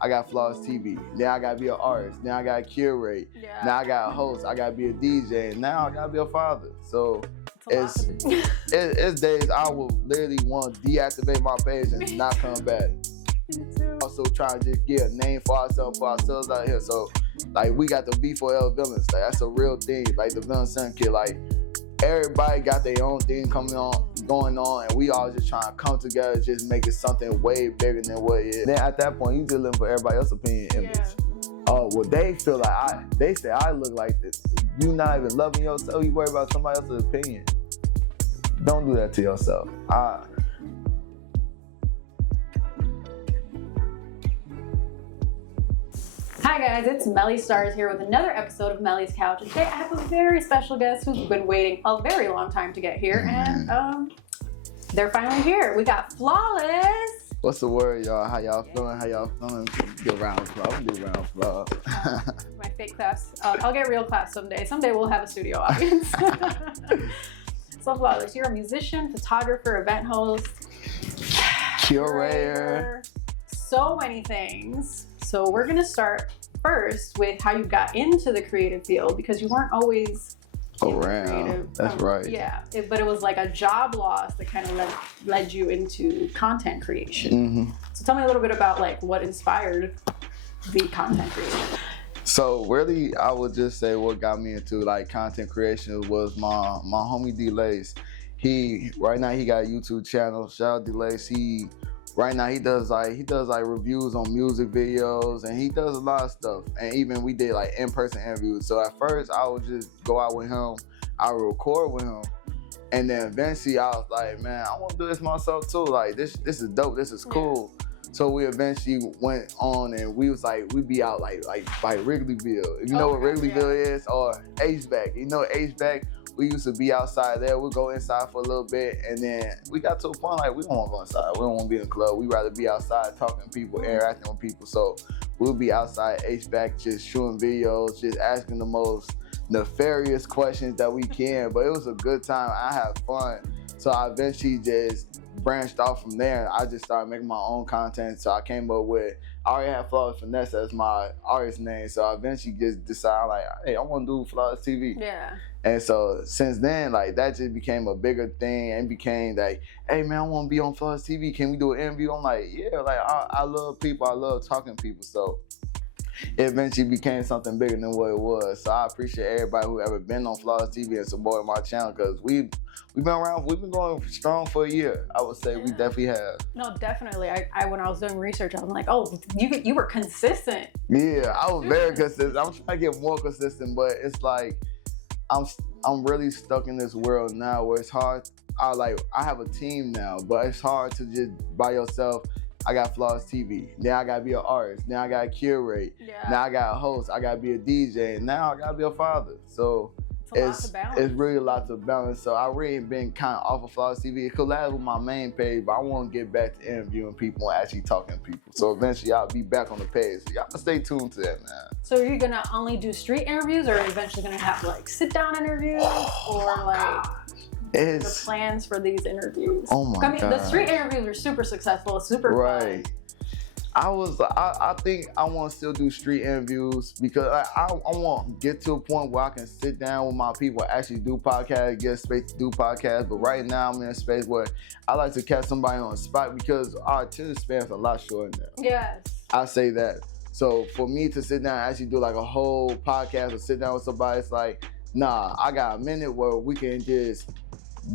I got Flawless TV. Then I gotta be an artist. Then I gotta curate. Yeah. Now I got a host. I gotta be a DJ. And now I gotta be a father. So it's days I will literally want to deactivate my page and not come back. Also trying to just get a name for ourselves out here. So like we got the V4L villains. Like that's a real thing. Like the villain son kid. Like everybody got their own thing going on, and we all just trying to come together, just make it something way bigger than what it is. Then at that point, you just living for everybody else's opinion image. Yeah. Oh, well, they feel like they say I look like this. You not even loving yourself. You worry about somebody else's opinion. Don't do that to yourself. Hi guys, it's Melly Starz here with another episode of Melly's Couch. And today I have a very special guest who's been waiting a very long time to get here, and they're finally here. We got Flawless. What's the word, y'all? How y'all feeling? How y'all feeling? Do a round of applause. Do a round of applause. My fake claps. I'll get real claps someday. Someday we'll have a studio audience. So Flawless, you're a musician, photographer, event host, curator, so many things. So we're gonna start first with how you got into the creative field, because you weren't always around. That's right. Yeah, but it was like a job loss that kind of led you into content creation. Mm-hmm. So tell me a little bit about like what inspired the content creation. So really, I would just say what got me into like content creation was my homie D-Lace. Right now he got a YouTube channel. Shout out D-Lace. Right now he does like reviews on music videos, and he does a lot of stuff. And even we did like in-person interviews. So at first I would just go out with him, I would record with him, and then eventually I was like, man, I want to do this myself too. Like this is dope. This is cool. Yeah. So we eventually went on, and we was like, we be out like by Wrigleyville. If you know what Wrigleyville is, or H-back. You know H-back. We used to be outside there. We'd go inside for a little bit, and then we got to a point like we don't want to go inside. We don't want to be in the club. We'd rather be outside talking to people, interacting with people. So we'll be outside H-back, just shooting videos, just asking the most nefarious questions that we can. But it was a good time. I had fun. So I eventually just branched off from there. I just started making my own content. So I came up with, I already had Flawless Finesse as my artist name. So I eventually just decided like, hey, I want to do Flawless TV. Yeah. And so since then, like that just became a bigger thing, and became like, hey man, I want to be on Flawless TV. Can we do an interview? I'm like, yeah, like I love people. I love talking to people. So it eventually became something bigger than what it was. So I appreciate everybody who ever been on Flawless TV and supported my channel, because we've been around, we've been going strong for a year. I would say we definitely have. No, definitely. I when I was doing research, I was like, oh, you were consistent. Yeah, I was very consistent. I'm trying to get more consistent, but it's like I'm really stuck in this world now where it's hard. I have a team now, but it's hard to just by yourself. I got Flawless TV. Now I gotta be an artist. Now I gotta curate. Yeah. Now I got a host. I gotta be a DJ. And now I gotta be a father. So it's really a lot to balance. So I really been kind of off of Flawless TV. It could last with my main page, but I want to get back to interviewing people and actually talking to people. So eventually I'll be back on the page. So y'all stay tuned to that, man. So are you gonna only do street interviews, or are you eventually gonna have like sit down interviews, or like the plans for these interviews? Oh my God. The street interviews are super successful, super fun. I think I want to still do street interviews, because I want to get to a point where I can sit down with my people, actually do podcasts, get a space to do podcasts. But right now I'm in a space where I like to catch somebody on the spot, because our attention span is a lot shorter now. Yes. I say that. So for me to sit down and actually do like a whole podcast or sit down with somebody, it's like, nah, I got a minute where we can just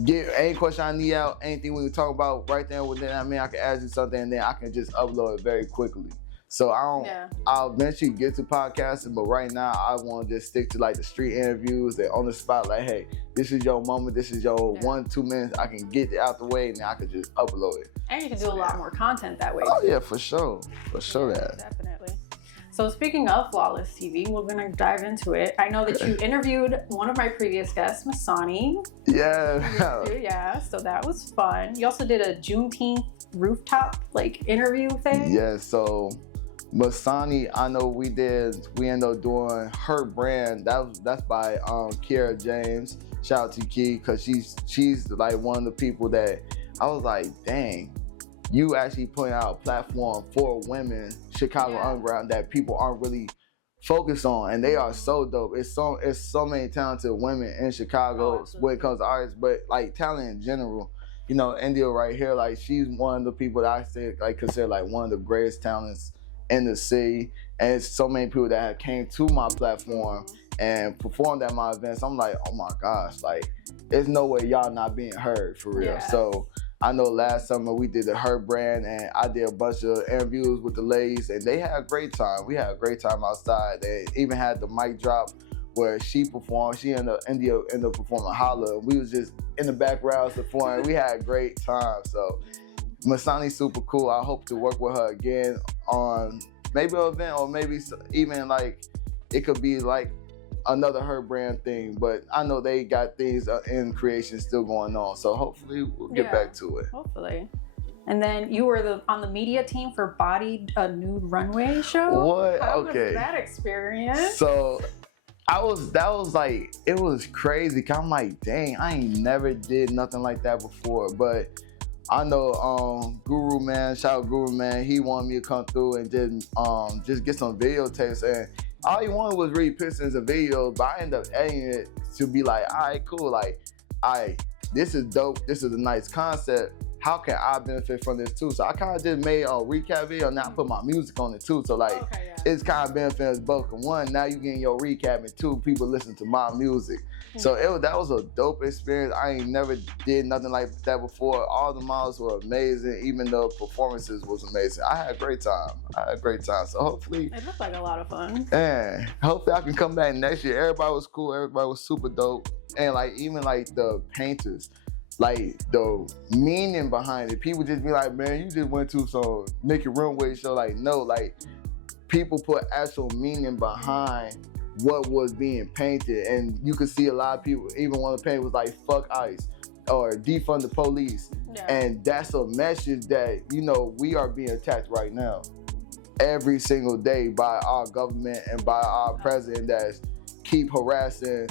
get any question I need out, anything we can talk about right there within that minute. I can ask you something, and then I can just upload it very quickly. So I'll eventually get to podcasting, but right now I want to just stick to like the street interviews. They're on the spot, like, hey, this is your moment, this is your 1-2 minutes. I can get it out the way, and then I can just upload it. And you can do a lot more content that way. Oh yeah, for sure. That. Definitely. So speaking of Flawless TV, we're gonna dive into it. I know that you interviewed one of my previous guests, Masani. Yeah. Yeah, so that was fun. You also did a Juneteenth rooftop like interview thing. Yeah, so Masani, I know we ended up doing her brand. That's by Kiera James. Shout out to Key, because she's like one of the people that I was like, dang, you actually putting out a platform for women, Chicago Underground, that people aren't really focused on, and they are so dope. It's so many talented women in Chicago when it comes to artists, but like talent in general. You know, India right here, like she's one of the people that I say like consider like one of the greatest talents in the city, and it's so many people that have came to my platform and performed at my events. I'm like, oh my gosh, like there's no way y'all not being heard for real. So I know last summer we did the Her brand, and I did a bunch of interviews with the ladies, and they had a great time. We had a great time outside. They even had the mic drop where she performed. India ended up performing Holla. We was just in the background performing. We had a great time. So Masani's super cool. I hope to work with her again on maybe an event, or maybe even like it could be like another Her brand thing, but I know they got things in creation still going on, so hopefully we'll get back to it. Hopefully. And then you were on the media team for Body, a nude runway show. What? How was that experience? So it was crazy. 'Cause I'm like, dang, I ain't never did nothing like that before. But I know Guru Man, shout out Guru Man, he wanted me to come through and just get some videotapes, and all he wanted was really pictures and videos, but I ended up editing it to be like, all right, cool, like, all right, this is dope, this is a nice concept, how can I benefit from this too? So I kind of just made a recap video, and now I put my music on it too, so like, it's kind of benefits both. One, now you getting your recap, and two, people listen to my music. So that was a dope experience. I ain't never did nothing like that before. All the models were amazing. Even the performances was amazing. I had a great time. So hopefully, it looked like a lot of fun. And hopefully I can come back next year. Everybody was cool. Everybody was super dope. And like even like the painters, like the meaning behind it. People just be like, man, you just went to some naked runway show. Like no, like people put actual meaning behind what was being painted, and you could see a lot of people, even one of the paint was like fuck ICE or defund the police, and that's a message that, you know, we are being attacked right now every single day by our government and by our president that's keep harassing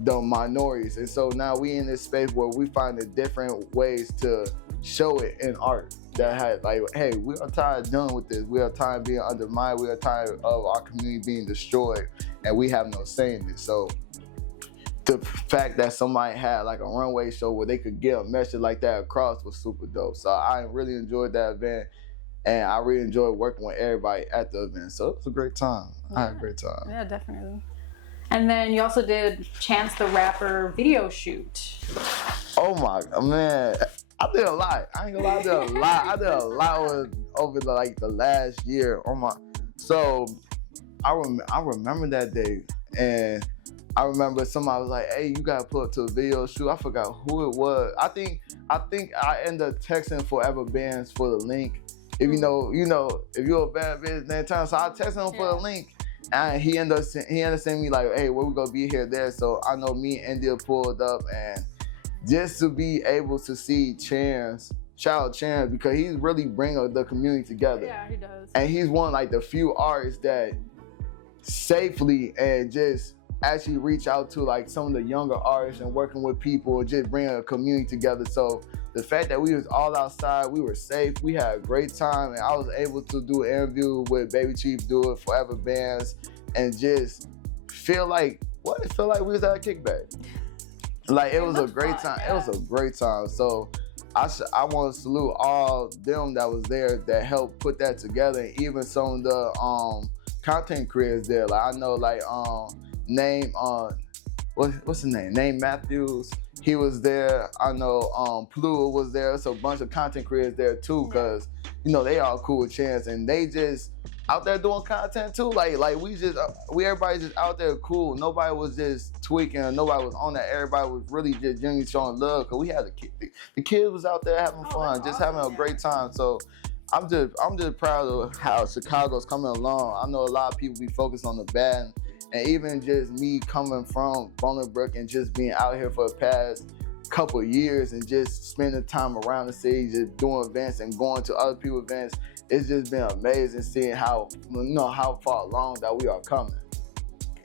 the minorities. And so now we in this space where we find the different ways to show it in art that had like, hey, we are tired of dealing with this. We are tired of being undermined. We are tired of our community being destroyed, and we have no say in this. So the fact that somebody had like a runway show where they could get a message like that across was super dope. So I really enjoyed that event, and I really enjoyed working with everybody at the event. So it was a great time. I had a great time. Yeah, definitely. And then you also did Chance the Rapper video shoot. Oh my man, I did a lot. I ain't gonna lie, I did a lot over the last year. So I remember that day, and I remember somebody was like, "Hey, you gotta pull up to a video shoot." I forgot who it was. I think I ended up texting Forever Bands for the link. If you know, if you're a bad business time, so I texted him for the link. And he ended up sending me like, hey, where we gonna be here, there. So I know me and India pulled up, and just to be able to see Chance, shout out Chance, because he's really bringing the community together. Yeah, he does. And he's one of like the few artists that safely and just actually reach out to like some of the younger artists and working with people, just bringing a community together. So the fact that we was all outside, we were safe, we had a great time, and I was able to do an interview with Baby Chief, do it, Forever Bands, and just feel like we was at a kickback. Like it was a great time. It was a great time. So I want to salute all them that was there that helped put that together, and even some of the content creators there. Like I know like what's his name? Name Matthews. He was there. I know Pluto was there. So a bunch of content creators there too, because they all cool with Chance, and they just out there doing content too. Like we everybody just out there cool. Nobody was just tweaking. Nobody was on that. Everybody was really just genuinely showing love, because we had the kids was out there having fun, just having a great time. So I'm just proud of how Chicago's coming along. I know a lot of people be focused on the bad. And even just me coming from Bolingbrook and just being out here for the past couple of years and just spending time around the city, just doing events and going to other people's events, it's just been amazing seeing how far along that we are coming.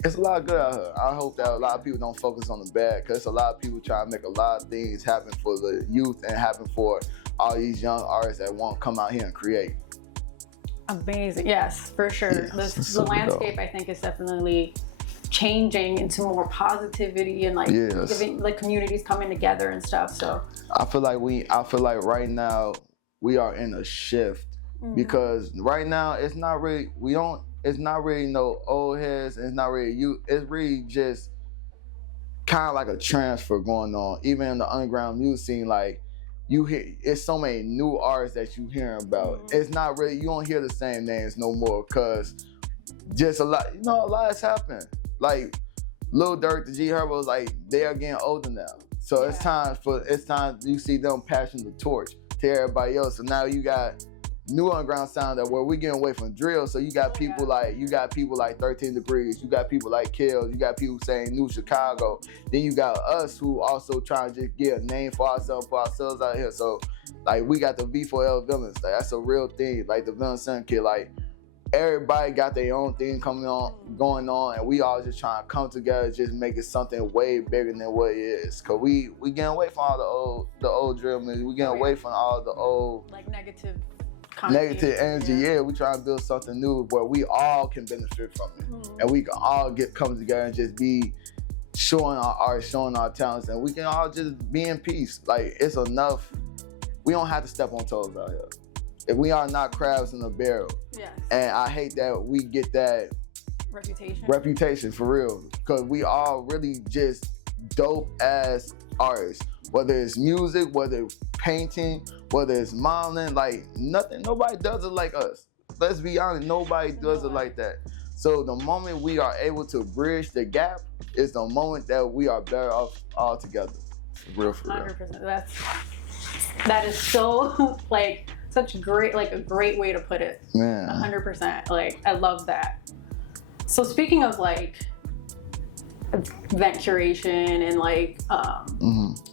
It's a lot of good out here. I hope that a lot of people don't focus on the bad, because a lot of people trying to make a lot of things happen for the youth and happen for all these young artists that want to come out here and create. Amazing. Yes, for sure. Yes, The landscape, I think, is definitely changing into more positivity and like giving, like communities coming together and stuff. So I feel like right now we are in a shift because right now it's not really no old heads, it's not really you, it's really just kind of like a transfer going on. Even in the underground music scene, like you hear, it's so many new artists that you hearing about. It's not really, you don't hear the same names no more because just a lot has happened. Like Lil Durk, the G Herbo, like they are getting older now. So it's time you see them passing the torch to everybody else. So now you got new underground sound that where we getting away from drill. So you got people like 13 Degrees, you got people like Kills, you got people saying New Chicago. Then you got us who also trying to just get a name for ourselves out here. So like we got the V4L villains. Like that's a real thing. Like the Villain Son Kid, like everybody got their own thing going on, and we all just trying to come together, just make it something way bigger than what it is. Cause we getting away from all the old drill music. We getting away from all the old like negative energy. Yeah, we trying to build something new where we all can benefit from it, and we can all come together and just be showing our art, showing our talents, and we can all just be in peace. Like it's enough. We don't have to step on toes out here. If we are not crabs in a barrel. Yes. And I hate that we get that reputation for real. Because we all really just dope ass artists. Whether it's music, whether it's painting, whether it's modeling, like nobody does it like us. Let's be honest, nobody does it like that. So the moment we are able to bridge the gap is the moment that we are better off all together. For real. 100%. That is so like such a great way to put it. Man. 100%. Like I love that. So speaking of like event curation and like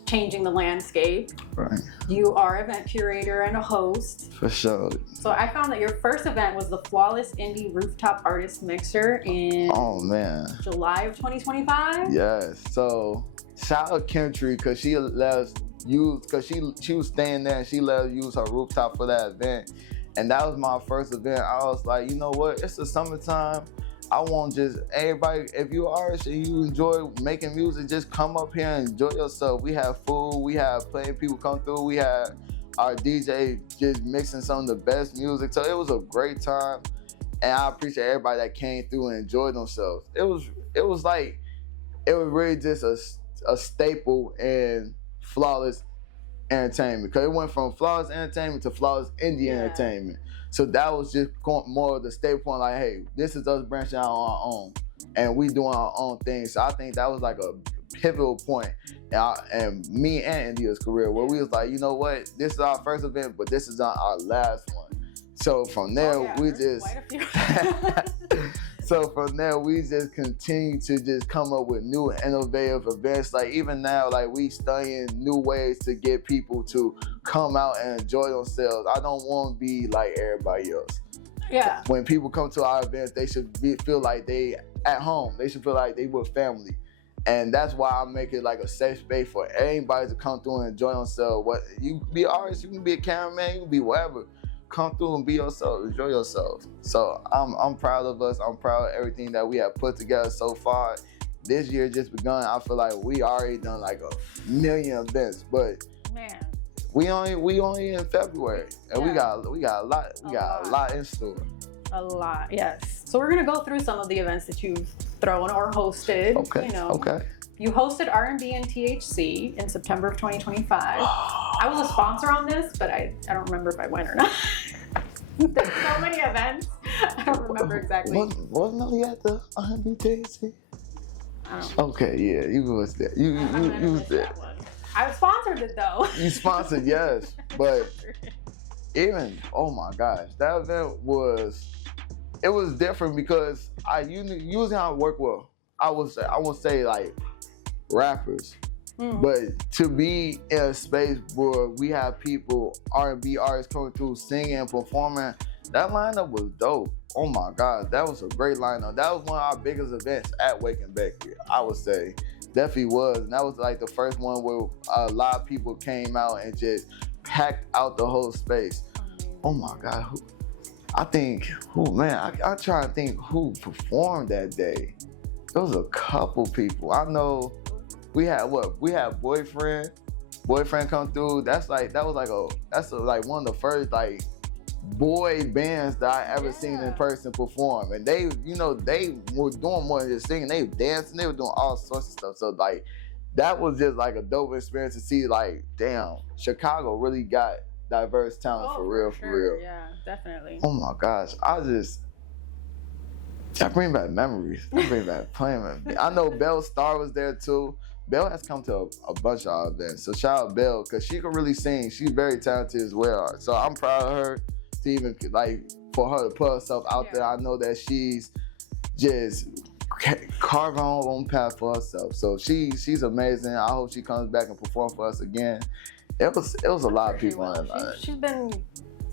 changing the landscape, right? You are an event curator and a host. For sure. So I found that your first event was the Flawless Indie Rooftop Artist Mixer in July of 2025. Yes. So shout out Kentry because she lets she was staying there and she let us use her rooftop for that event. And that was my first event. I was like, you know what? It's the summertime. I want just everybody, if you're an artist and you enjoy making music, just come up here and enjoy yourself. We have food, we have playing people come through, we had our DJ just mixing some of the best music. So it was a great time. And I appreciate everybody that came through and enjoyed themselves. It was really just a staple in Flawless Entertainment, because it went from Flawless Entertainment to Flawless Indie Entertainment. So that was just more of the staple point, like, hey, this is us branching out on our own, and we doing our own thing. So I think that was like a pivotal point in me and India's career, where we was like, you know what, this is our first event, but this is not our last one. So from there, we just so from there, we just continue to just come up with new innovative events. Like even now, like we studying new ways to get people to come out and enjoy themselves. I don't want to be like everybody else. Yeah. When people come to our events, they should feel like they at home. They should feel like they with family. And that's why I make it like a safe space for anybody to come through and enjoy themselves. What you can be an artist, you can be a cameraman, you can be whatever. Come through and be yourself, enjoy yourself. So I'm proud of us. I'm proud of everything that we have put together so far. This year just begun. I feel like we already done like 1 million events, but man, we only in February, and we got a lot in store. A lot, yes. So we're gonna go through some of the events that you've thrown or hosted. Okay. Okay. You hosted R&B and THC in September of 2025. I was a sponsor on this, but I don't remember if I went or not. There's so many events. I don't remember exactly. Wasn't Melly at the R&B THC? I don't know. Okay, yeah, you was there. You was there. I sponsored it though. You sponsored, yes, but even oh my gosh, that event was different because usually I work with I won't say like rappers, but to be in a space where we have people, R&B artists coming through singing and performing, that lineup was dope. Oh my God, that was a great lineup. That was one of our biggest events at Wake and Bake here, I would say. Definitely was. And that was like the first one where a lot of people came out and just packed out the whole space. Oh my God, I'm trying to think who performed that day. There was a couple people. I know we had boyfriend come through. That's like like one of the first like boy bands that I ever seen in person perform. And they were doing more than just singing. They were dancing, they were doing all sorts of stuff. So like that was just like a dope experience to see, like, damn, Chicago really got diverse talent for real. Yeah, definitely. Oh my gosh. I bring back memories. I bring back playing. I know Belle Star was there too. Belle has come to a bunch of our events. So shout out Belle, because she can really sing. She's very talented as well. So I'm proud of her to even, like, for her to put herself out there. I know that she's just carving her own path for herself. So she's amazing. I hope she comes back and perform for us again. It was a lot of people on that. She's been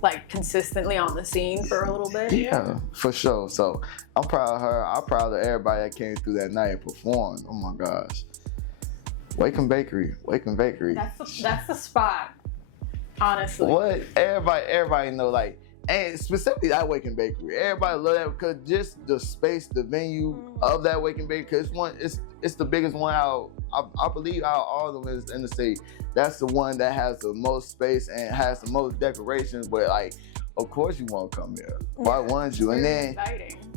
like consistently on the scene for a little bit. Yeah, for sure. So I'm proud of her. I'm proud of everybody that came through that night and performed. Oh my gosh. Wake and Bakery. That's the spot, honestly. What? Everybody know, like, and specifically that Wake and Bakery. Everybody love that because just the space, the venue of that Wake and Bakery, because it's the biggest one out. I believe out of all of them is in the state. That's the one that has the most space and has the most decorations. But like, of course you want to come here. Why wouldn't you? And then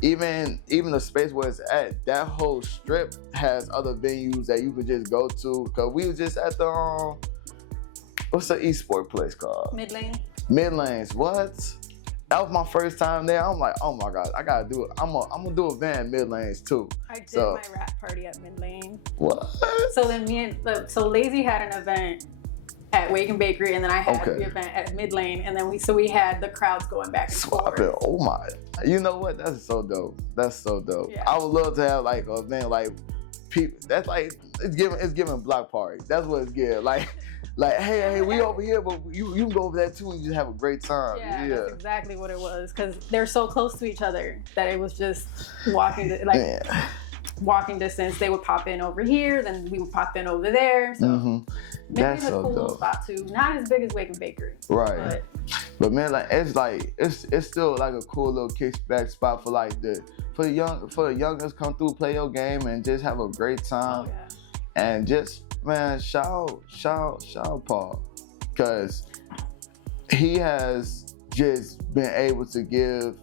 even the space where it's at, that whole strip has other venues that you could just go to. Cause we was just at the what's the eSport place called? Midlanes. What? That was my first time there. I'm like, oh my God, I gotta do it. I'm gonna do a event at Midlanes too. I did my rap party at Midlane. What? So then so Lazy had an event at Wake and Bakery, and then I had the event at Midlane, and then we had the crowds going back and forth. Oh my! You know what? That's so dope. Yeah. I would love to have like an event like people. That's like it's giving block party. That's what it's giving. Like, hey, we over here, but you can go over there too and just have a great time. Yeah, that's exactly what it was. Because they're so close to each other that it was just walking distance. They would pop in over here, then we would pop in over there. So That's so a cool dope. spot too. Not as big as Wake and Bakery. Right. But man, like it's still like a cool little kickback spot for like for the youngers come through, play your game, and just have a great time. Oh, yeah. And just, man, shout Paul, because he has just been able to give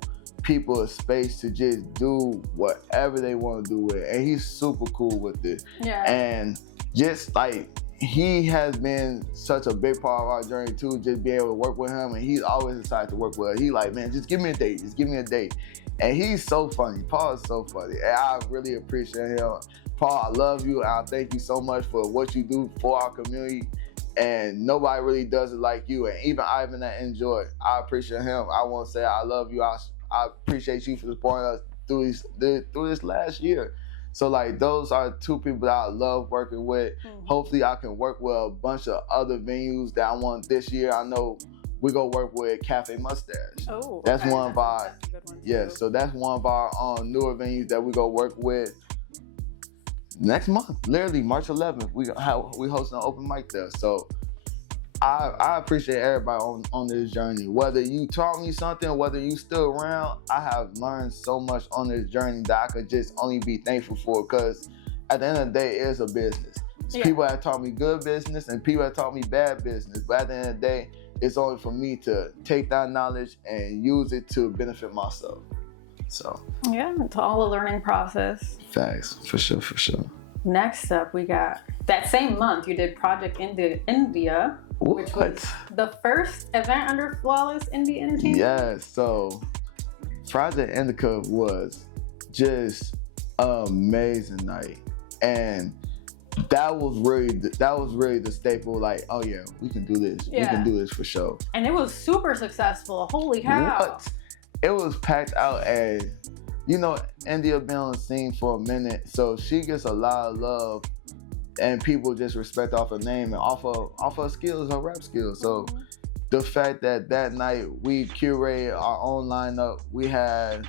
people a space to just do whatever they want to do with it. And he's super cool with it. Yeah. And just like, he has been such a big part of our journey too, just being able to work with him, and he's always excited to work with us. He like, man, just give me a date. And he's so funny. Paul is so funny. And I really appreciate him. Paul, I love you, and I thank you so much for what you do for our community. And nobody really does it like you. And even Ivan that enjoyed, I appreciate him. I want to say I love you. I appreciate you for supporting us through this last year. So like, those are two people that I love working with. Hopefully I can work with a bunch of other venues that I want this year. I know we're gonna work with Cafe Mustache. Oh, that's okay. one of our, That's a good one too. yes, so that's one of our newer venues that we go work with next month. Literally March 11th, we hosting an open mic there. So I appreciate everybody on this journey. Whether you taught me something, whether you still around, I have learned so much on this journey that I could just only be thankful for, because at the end of the day, it's a business. People have taught me good business and people have taught me bad business. But at the end of the day, it's only for me to take that knowledge and use it to benefit myself. So yeah, it's all a learning process. Facts, for sure. Next up, we got that same month you did Project India, which was the first event under Flawless Indie Entertainment. Yes, so Project Indica was just an amazing night, and that was really the staple. Like, oh yeah, we can do this. We can do this for sure. And it was super successful. Holy cow! It was packed out, and you know, India been on the scene for a minute, so she gets a lot of love, and people just respect off her name and off her skills, her rap skills. So the fact that night we curated our own lineup, we had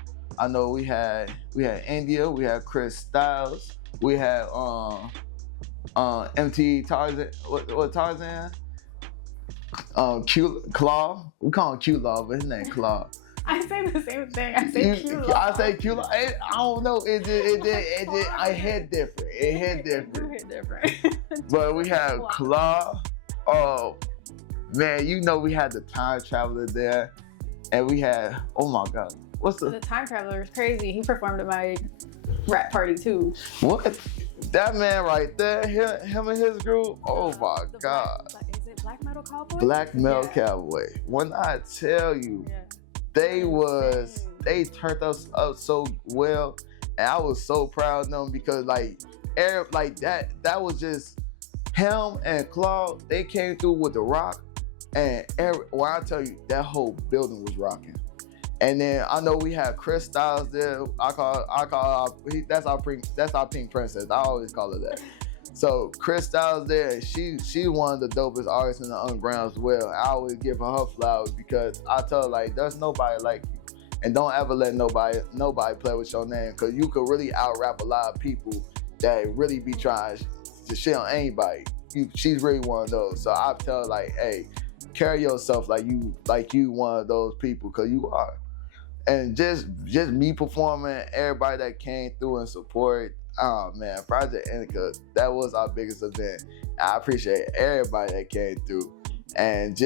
India, we had Chris Styles, we had MT Tarzan, what Tarzan? Q Claw. We call him Q Law, but his name Claw. I say the same thing. I say Q Law. I say Q Law. I don't know. It did. I hit different. It hit different. Hit different. But we had Claw. Oh man, you know we had the time traveler there, and we had oh my god, what's The time traveler is crazy. He performed at my rap party too. what? That man right there, him and his group. Oh my god. Is it Black Metal Cowboy? Black Metal Cowboy. When I tell you, they turned us up so well, and I was so proud of them because like that was just him and Claude. They came through with the rock, and when I tell you that whole building was rocking. And then I know we had Chris Styles there. That's our pink princess. I always call her that. So Chris Styles there, she's one of the dopest artists in the underground as well. I always give her flowers because I tell her like, there's nobody like you, and don't ever let nobody play with your name because you could really out rap a lot of people that really be trying to shit on anybody. She's really one of those. So I tell her like, hey, carry yourself like you one of those people because you are. And just me performing, everybody that came through and support. Oh man, Project Indica, that was our biggest event. I appreciate everybody that came through, and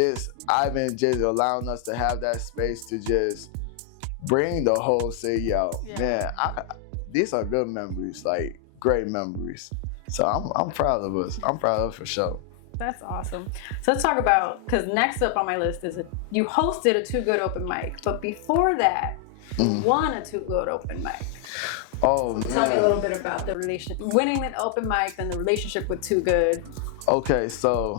Ivan just allowing us to have that space to just bring the whole city out. Yeah. Man, these are good memories, like great memories. So I'm proud of us. I'm proud of it for sure. That's awesome. So let's talk about, because next up on my list is you hosted a Too Good open mic, but before that, you won a Too Good open mic. Oh man. Tell me a little bit about the winning an open mic and the relationship with Too Good. Okay, so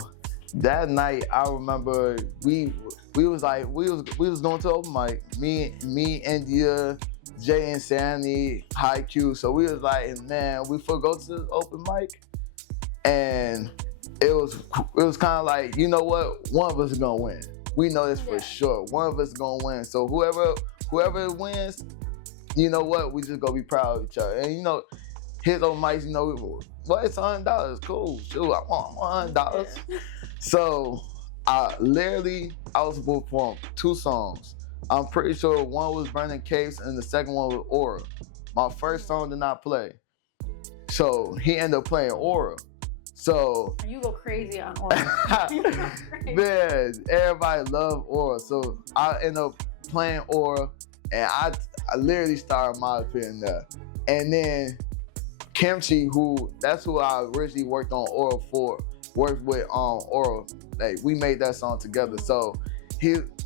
that night I remember we was going to open mic. Me, India, Jay and Sandy, High Q. So we was like, man, we go to the open mic, and it was kind of like, you know what, one of us is gonna win. We know this for sure. One of us is gonna win. So whoever wins, you know what, we just gonna be proud of each other. And you know, his old mics, you know, well, it's $100. Cool. Shoot, I want $100. Yeah. So I was supposed to perform 2 songs. I'm pretty sure one was Burning Caves and the second one was Aura. My first song did not play. So he ended up playing Aura. So you go crazy on Aura. Man, everybody loved Aura. So I ended up playing Aura, and I literally started my opinion there. And then Kimchi, that's who I originally worked on Aura for, worked with Aura. Like we made that song together. So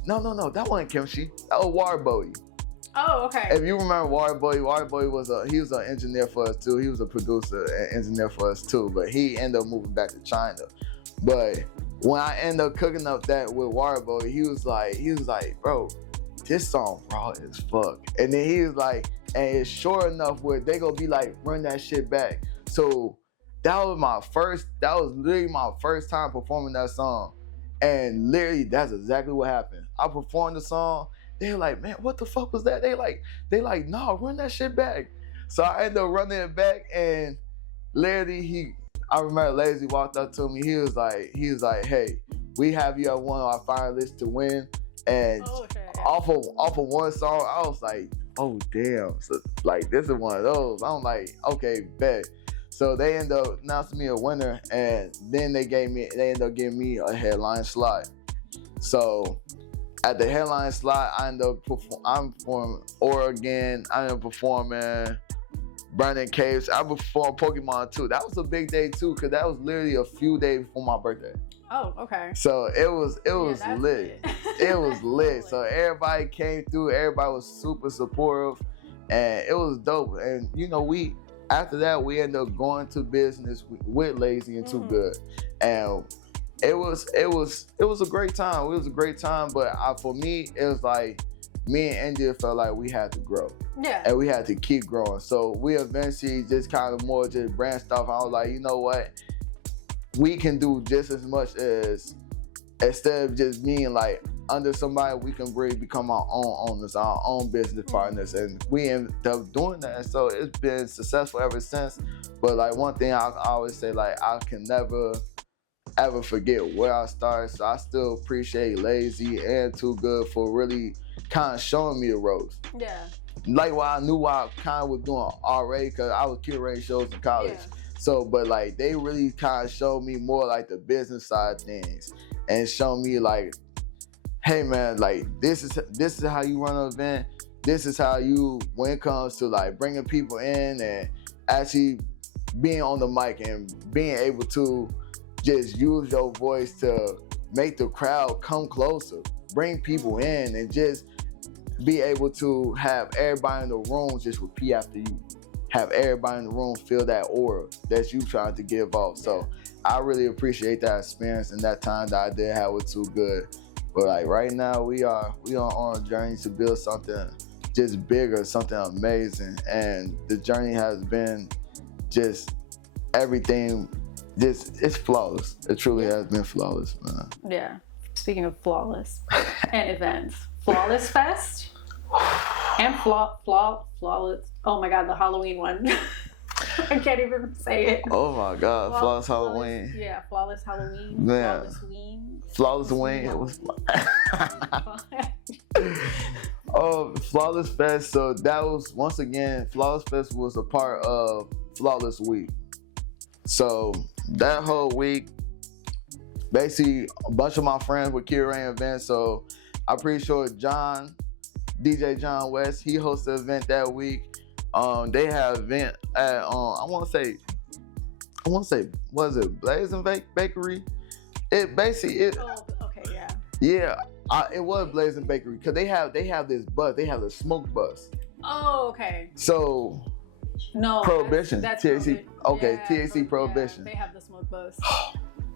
no, that wasn't Kimchi. That was Waterboy. Oh, okay. If you remember Waterboy was an engineer for us too. He was a producer and engineer for us too, but he ended up moving back to China. But when I ended up cooking up that with Waterboy, he was like, bro, this song raw as fuck. And then he was like, and it's short enough where they gonna be like, run that shit back. So that was literally my first time performing that song. And literally that's exactly what happened. I performed the song. They were like, man, what the fuck was that? They like, no, run that shit back. So I ended up running it back, and literally I remember Lazy walked up to me. He was like, hey, we have you at one of our finalists to win. And off of one song, I was like, oh damn. So like this is one of those. I'm like, okay, bet. So they ended up announcing me a winner, and then they ended up giving me a headline slot. So at the headline slot, I ended up performing Oregon. I ended up performing Burning Caves. I performed Pokemon too. That was a big day too, because that was literally a few days before my birthday. Oh, okay. So it was lit. It was lit. So everybody came through. Everybody was super supportive, and it was dope. And you know, after that we ended up going to business with Lazy and Too Good, and it was a great time. It was a great time, but for me, it was like me and India felt like we had to grow. Yeah. And we had to keep growing. So we eventually just kind of more just branched off. I was like, you know what? We can do just as much as, instead of just being like under somebody, we can really become our own owners, our own business partners. And we ended up doing that. So it's been successful ever since. But like one thing I always say, like I can never ever forget where I started. So I still appreciate Lazy and Too Good for really kind of showing me the ropes. Yeah. Like what I knew what I kind of was doing already, because I was curating shows in college. Yeah. So, but like they really kind of showed me more like the business side of things, and showed me like, hey man, like this is how you run an event. This is how you, when it comes to like bringing people in and actually being on the mic and being able to just use your voice to make the crowd come closer, bring people in, and just be able to have everybody in the room just repeat after you. Have everybody in the room feel that aura that you trying to give off. So I really appreciate that experience and that time that I did have with Too Good. But like right now we are on a journey to build something just bigger, something amazing. And the journey has been just everything. It's flawless. It truly has been flawless, man. Yeah. Speaking of flawless and events, Flawless Fest and flawless. Oh my God, the Halloween one. I can't even say it. Oh my God, Flawless Halloween. Yeah, Flawless Halloween. Yeah. Flawless Ween. Flawless Wing. It was. Oh, Flawless Fest. So that was, once again, Flawless Fest was a part of Flawless Week. So that whole week, basically, a bunch of my friends were curating events. So I'm pretty sure DJ John West, he hosted an event that week. They had an event at I want to say, was it Blazing Bakery? It basically Oh, okay, yeah. Yeah, it was Blazing Bakery, because they have this bus, they have the smoke bus. Oh, okay. So No. Prohibition, That's THC. Okay, yeah, THC Prohibition. Yeah, they have the smoke bus.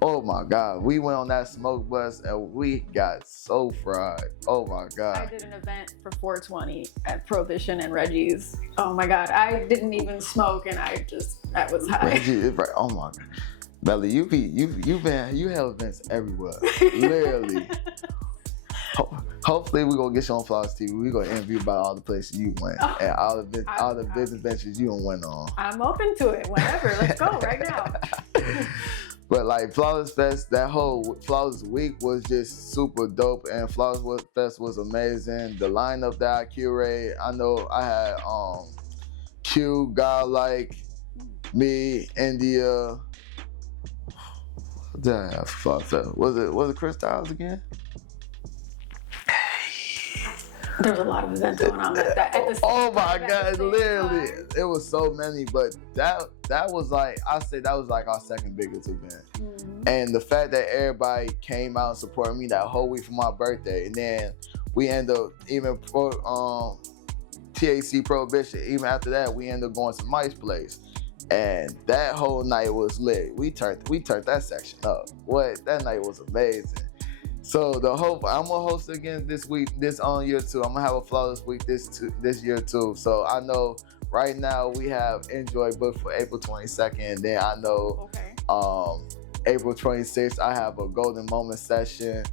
Oh my God, we went on that smoke bus and we got so fried. Oh my I God. did an event for 420 at Prohibition and Reggie's. Oh my God, I didn't even smoke, and I was high. Reggie, oh my God. Melly, you have events everywhere. Literally. Hopefully we're gonna get you on Flawless TV. We're gonna interview about all the places you went and all the business ventures you went on. I'm open to it. Whenever. Let's go right now. But like Flawless Fest, that whole Flawless Week was just super dope, and Flawless Fest was amazing. The lineup that I curated, I know I had Q, Godlike, me, India. What did I have for Flawless Fest? Was it Chris Styles again? There was a lot of events going on like that. Oh my God, literally, it was so many. But that was like, I say that was like our second biggest event. Mm-hmm. And the fact that everybody came out and supported me that whole week for my birthday, and then we ended up even THC Prohibition. Even after that, we ended up going to Mike's place, and that whole night was lit. We turned that section up. That night was amazing. So I'm gonna host again this week, this year too. I'm gonna have a Flawless Week this year too. So I know right now we have Enjoy booked for April 22nd, and then I know April 26th I have a Golden Moment session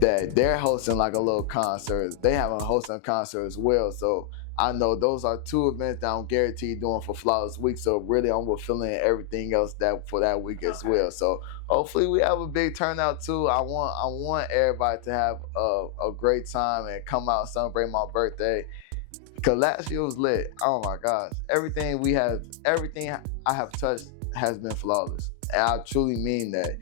that they're hosting, like a little concert. They have a hosting concert as well. So I know those are two events that I'm guaranteed doing for Flawless Week. So really I'm fulfilling everything else for that week as well. So hopefully we have a big turnout too. I want everybody to have a great time and come out and celebrate my birthday. Cause last year was lit. Oh my gosh. Everything I have touched has been flawless. And I truly mean that.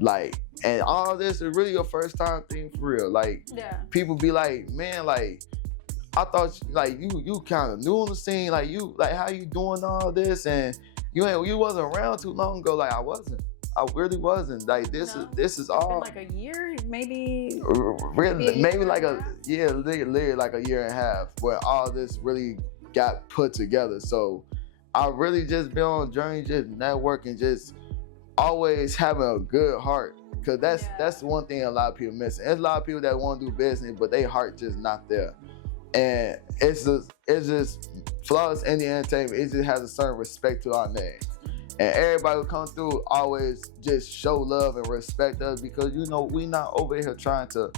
Like, and all this is really your first time thing for real. Like, people be like, man, like, I thought like you kind of new on the scene, like how you doing all this, and you wasn't around too long ago. Like I really wasn't. Like this is all been like a year, maybe like literally like a year and a half where all this really got put together. So I really just been on a journey, just networking, just always having a good heart. Cause that's the one thing a lot of people missing. There's a lot of people that want to do business, but their heart just not there. And it's just Flawless Indie Entertainment. It just has a certain respect to our names, and everybody who comes through always just show love and respect us, because we not over here trying to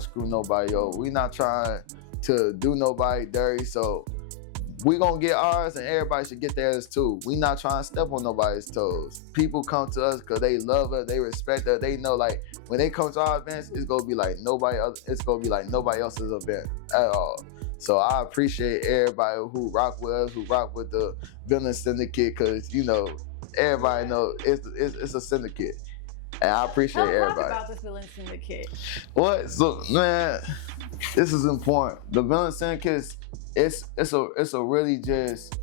screw nobody over. We not trying to do nobody dirty. So we gonna get ours, and everybody should get theirs too. We not trying to step on nobody's toes. People come to us because they love us, they respect us. They know like when they come to our events, it's gonna be like nobody else. It's gonna be like nobody else's event at all. So I appreciate everybody who rock with us, who rock with the Villain Syndicate, because you know everybody know it's a syndicate, and I appreciate everybody. Talk about this Villain Syndicate. What? So man, this is important. The Villain Syndicate, it's a really just.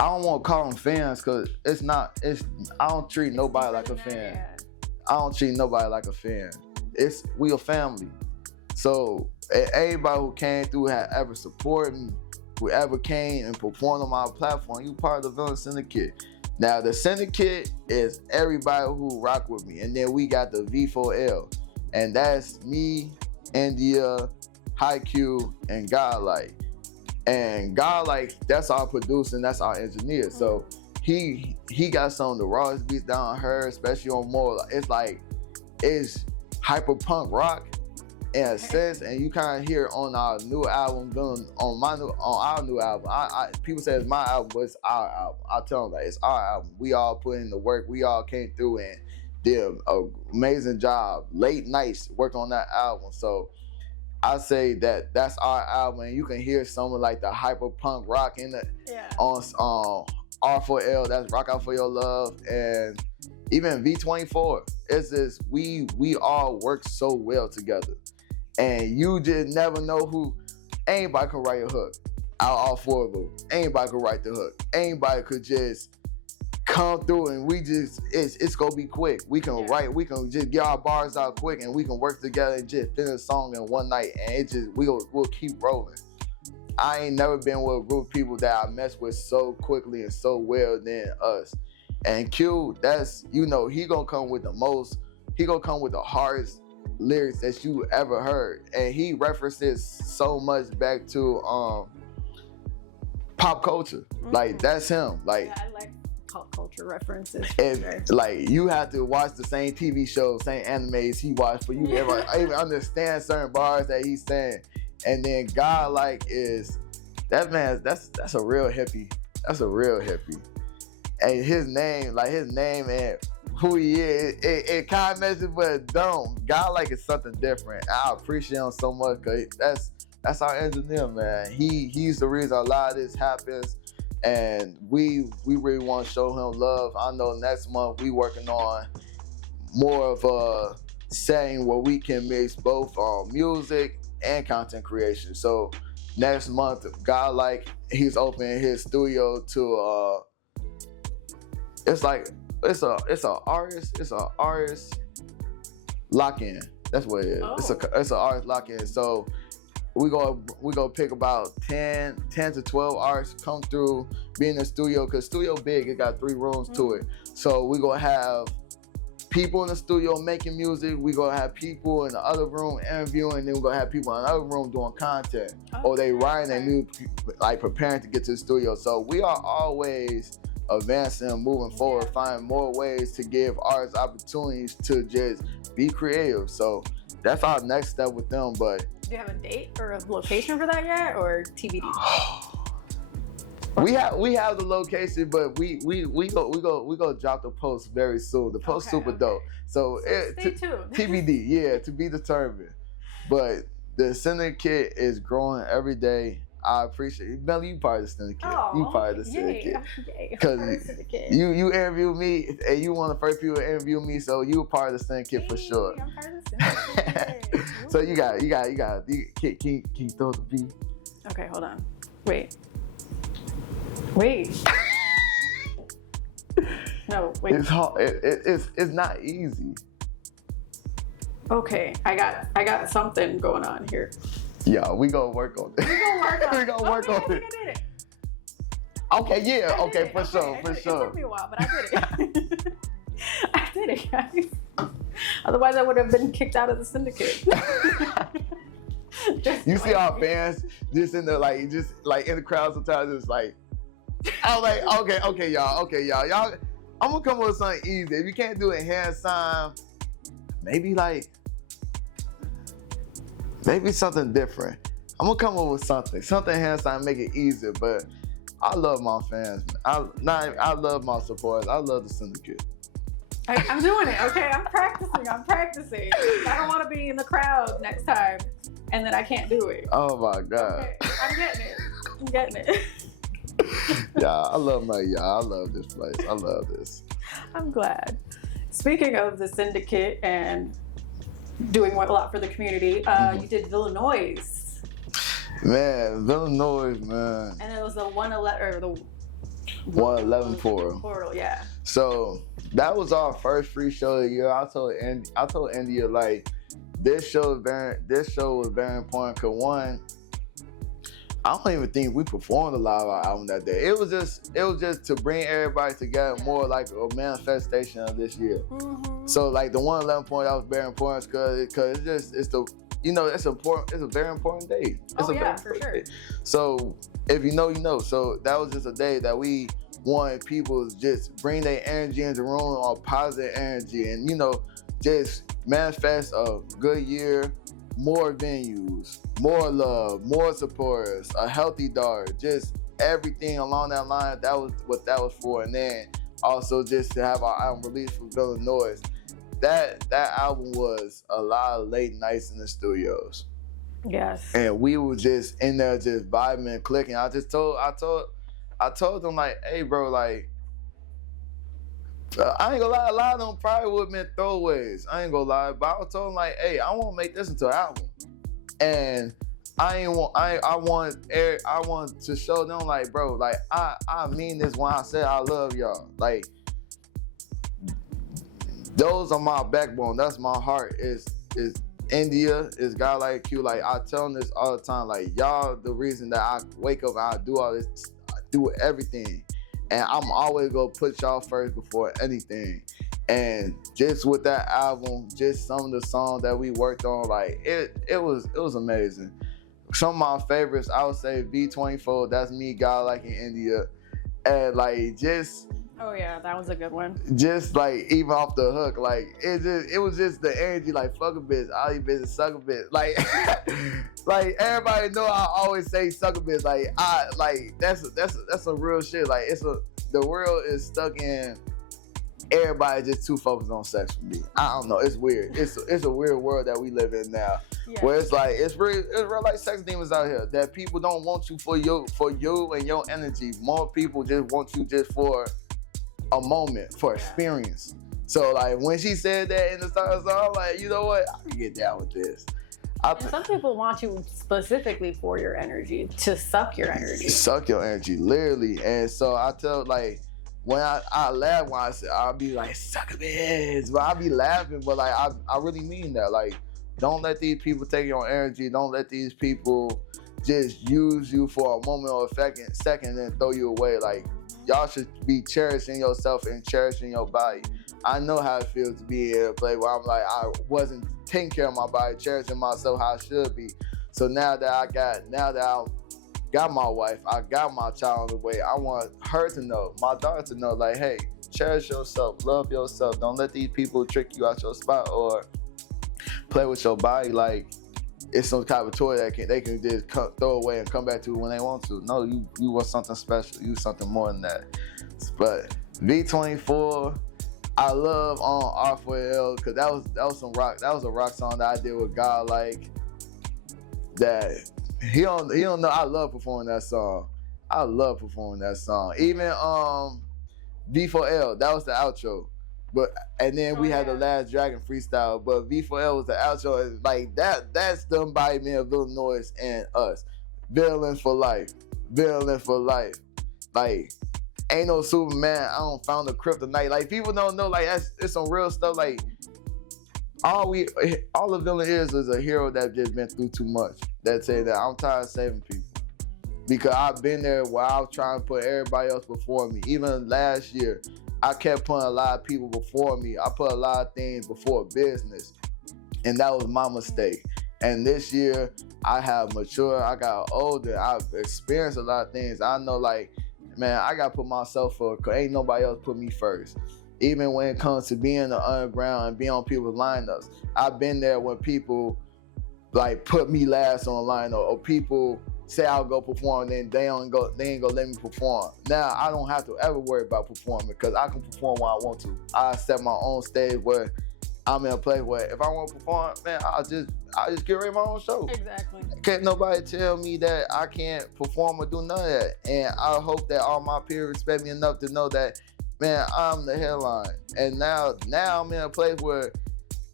I don't want to call them fans because it's not. I don't treat nobody like a fan. Yeah. I don't treat nobody like a fan. We a family. So everybody who came through, had ever supported me, whoever came and performed on my platform, you part of the Villain Syndicate. Now the Syndicate is everybody who rock with me, and then we got the V4L, and that's me, India, Haikyuu, and Godlike. And Godlike, that's our producer and that's our engineer. So he got some of the rawest beats down her, especially on more. It's hyper punk rock in a sense, and you kind of hear it on our new album, on our new album. People say it's my album, but it's our album. I tell them that it's our album. We all put in the work. We all came through and did an amazing job. Late nights working on that album. So I say that's our album, and you can hear some of like the hyper punk rock in it on R4L. That's Rock Out For Your Love, and even V24. It's just we all work so well together. And you just never know who. Anybody can write a hook. Out all four of them. Anybody can write the hook. Anybody could just come through, and it's gonna be quick. We can write. We can just get our bars out quick, and we can work together and just finish a song in one night. And we'll keep rolling. I ain't never been with a group of people that I mess with so quickly and so well than us. And Q, that's he gonna come with the most. He gonna come with the hardest lyrics that you ever heard, and he references so much back to pop culture. Like that's him. Like I like pop culture references. And like you have to watch the same TV shows, same animes he watched for you to ever even understand certain bars that he's saying. And then Godlike is that man. That's a real hippie. That's a real hippie. And his name and who he is, it kind of messes, but it don't. Godlike is something different. I appreciate him so much because that's our engineer, man. He's the reason a lot of this happens, and we really want to show him love. I know next month we working on more of a setting where we can mix both music and content creation. So next month, Godlike, he's opening his studio to it's an artist lock-in. That's what it is. Oh. It's an artist lock-in. So we gonna pick about 10 to 12 artists come through, be in the studio, because studio big, it got 3 rooms to it. So we gonna have people in the studio making music, we gonna have people in the other room interviewing, and then we're gonna have people in the other room doing content. Or they writing their new, like preparing to get to the studio. So we are always advancing, moving forward, finding more ways to give artists opportunities to just be creative. So that's our next step with them. But do you have a date or a location for that yet, or TBD? we have the location, but we go drop the post very soon. The post super dope. So stay tuned. TBD, yeah, to be determined. But the syndicate is growing every day. I appreciate it. Melly, you part of the syndicate. Oh, you part of the syndicate. Because you interviewed me, and you one of the first people to interview me, so you were part of the syndicate for sure. I'm part of the syndicate. So you got can you throw the beat? Okay, hold on. Wait. No, wait. It's hard. It's not easy. Okay, I got something going on here. Yeah, we gonna work on it. We gonna work on it. I did it. Okay, yeah, okay, for sure. It took me a while, but I did it. I did it, guys. Otherwise, I would have been kicked out of the syndicate. You see our fans just in the just in the crowd sometimes. It's like, I'm like, okay, y'all. I'm gonna come up with something easy. If you can't do it in hand sign, maybe something different. I'm gonna come up with something hands down, make it easier. But I love my fans. I love my supporters. I love the syndicate. I'm doing it. Okay, I'm practicing. I don't want to be in the crowd next time, and then I can't do it. Oh my God. Okay, I'm getting it. Yeah, I love I love this place. I love this. I'm glad. Speaking of the syndicate and doing a lot for the community, you did Illinois. Man, Illinois, man. And it was the 111 or the 111 portal. Yeah. So that was our first free show of the year. I told India like this show was very important because one, I don't even think we performed a live album that day. It was just to bring everybody together, more like a manifestation of this year. Mm-hmm. So like the 111 point, that was very important because it's important. It's a very important day. For sure. So if you know, you know. So that was just a day that we wanted people to just bring their energy into the room, or positive energy, and just manifest a good year, more venues, more love, more supporters, a healthy daughter, just everything along that line. That was what that was for. And then also just to have our album released from Illinois. That album was a lot of late nights in the studios. Yes. And we were just in there just vibing and clicking. I told them like, hey bro, like I ain't gonna lie, a lot of them probably would have been throwaways. I ain't gonna lie. But I told them like, hey, I wanna make this into an album. And I want to show them like, bro, like I mean this when I say I love y'all. Like those are my backbone. That's my heart. Is India, is God like you. Like I tell them this all the time. Like y'all, the reason that I wake up and I do all this, I do everything, and I'm always gonna put y'all first before anything. And just with that album, just some of the songs that we worked on, like it was amazing. Some of my favorites, I would say V24. That's me, God like in India, and like just. Oh yeah, that was a good one. Just like even off the hook, like it was just the energy, like fuck a bitch, all you bitches suck a bitch. Like like everybody know I always say suck a bitch. Like that's some real shit. Like the world is stuck in everybody just too focused on sex for me. I don't know, it's weird. It's a weird world that we live in now. Yeah. Where it's like it's real like sex demons out here that people don't want you for you and your energy. More people just want you just for a moment, for experience. So like when she said that in the song, I'm like, you know what? I can get down with this. Some people want you specifically for your energy, to suck your energy. Suck your energy, literally. And so I tell like when I laugh when I say I'll be like suck a bitch, but I'll be laughing, but like I really mean that. Like don't let these people take your energy. Don't let these people just use you for a moment or a second and throw you away. Like y'all should be cherishing yourself and cherishing your body. I know how it feels to be in a place where I'm like, I wasn't taking care of my body, cherishing myself how I should be. So now that I got my wife, I got my child on the way, I want her to know, my daughter to know, like, hey, cherish yourself, love yourself. Don't let these people trick you out your spot or play with your body like it's some type of toy that they can just throw away and come back to when they want to. No, you want something special. You something more than that. But V24, I love on R4L because that was some rock. That was a rock song that I did with God. Like that, he don't know. I love performing that song. Even V4L, that was the outro. And then we had the Last Dragon freestyle, but V4L was the outro. And like that's the embodiment of Illinois and us. Villains for life. Like ain't no Superman. I don't found the kryptonite. Like people don't know. Like it's some real stuff. Like all the villain is a hero that just been through too much. That say that I'm tired of saving people. Because I've been there where I was trying to put everybody else before me. Even last year, I kept putting a lot of people before me. I put a lot of things before business. And that was my mistake. And this year, I have matured. I got older. I've experienced a lot of things. I know, like, man, I got to put myself first because ain't nobody else put me first. Even when it comes to being in the underground and being on people's lineups. I've been there when people like put me last on the line, or people say I'll go perform, then they ain't gonna let me perform. Now I don't have to ever worry about performing because I can perform when I want to. I set my own stage where I'm in a place where if I want to perform, man, I'll just curate my own show. Exactly. Can't nobody tell me that I can't perform or do none of that. And I hope that all my peers respect me enough to know that, man, I'm the headline. And now I'm in a place where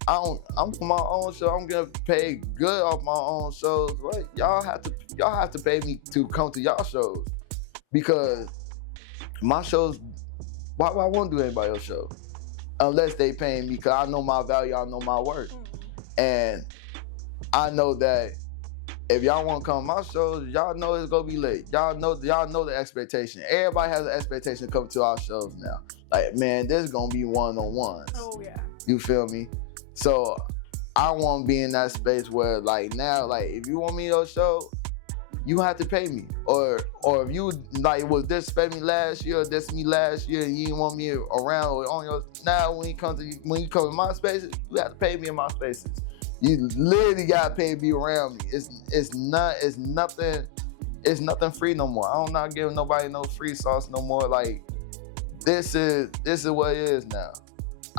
I'm for my own show. I'm gonna pay good off my own shows. Right? Y'all have to pay me to come to y'all shows because my shows. Why would I want to do anybody else's show unless they paying me? Because I know my value. I know my worth, and I know that if y'all want to come to my shows, y'all know it's gonna be late. Y'all know the expectation. Everybody has an expectation to come to our shows now. Like, man, this is gonna be one-on-ones. Oh yeah. You feel me? So I want to be in that space where, like, now, like, if you want me to show, you have to pay me. Or if you like was disrespect me last year, or diss me last year, and you didn't want me around or on your, now when you come to my spaces, you have to pay me in my spaces. You literally gotta pay me around me. It's nothing free no more. I'm not giving nobody no free sauce no more. Like, this is what it is now.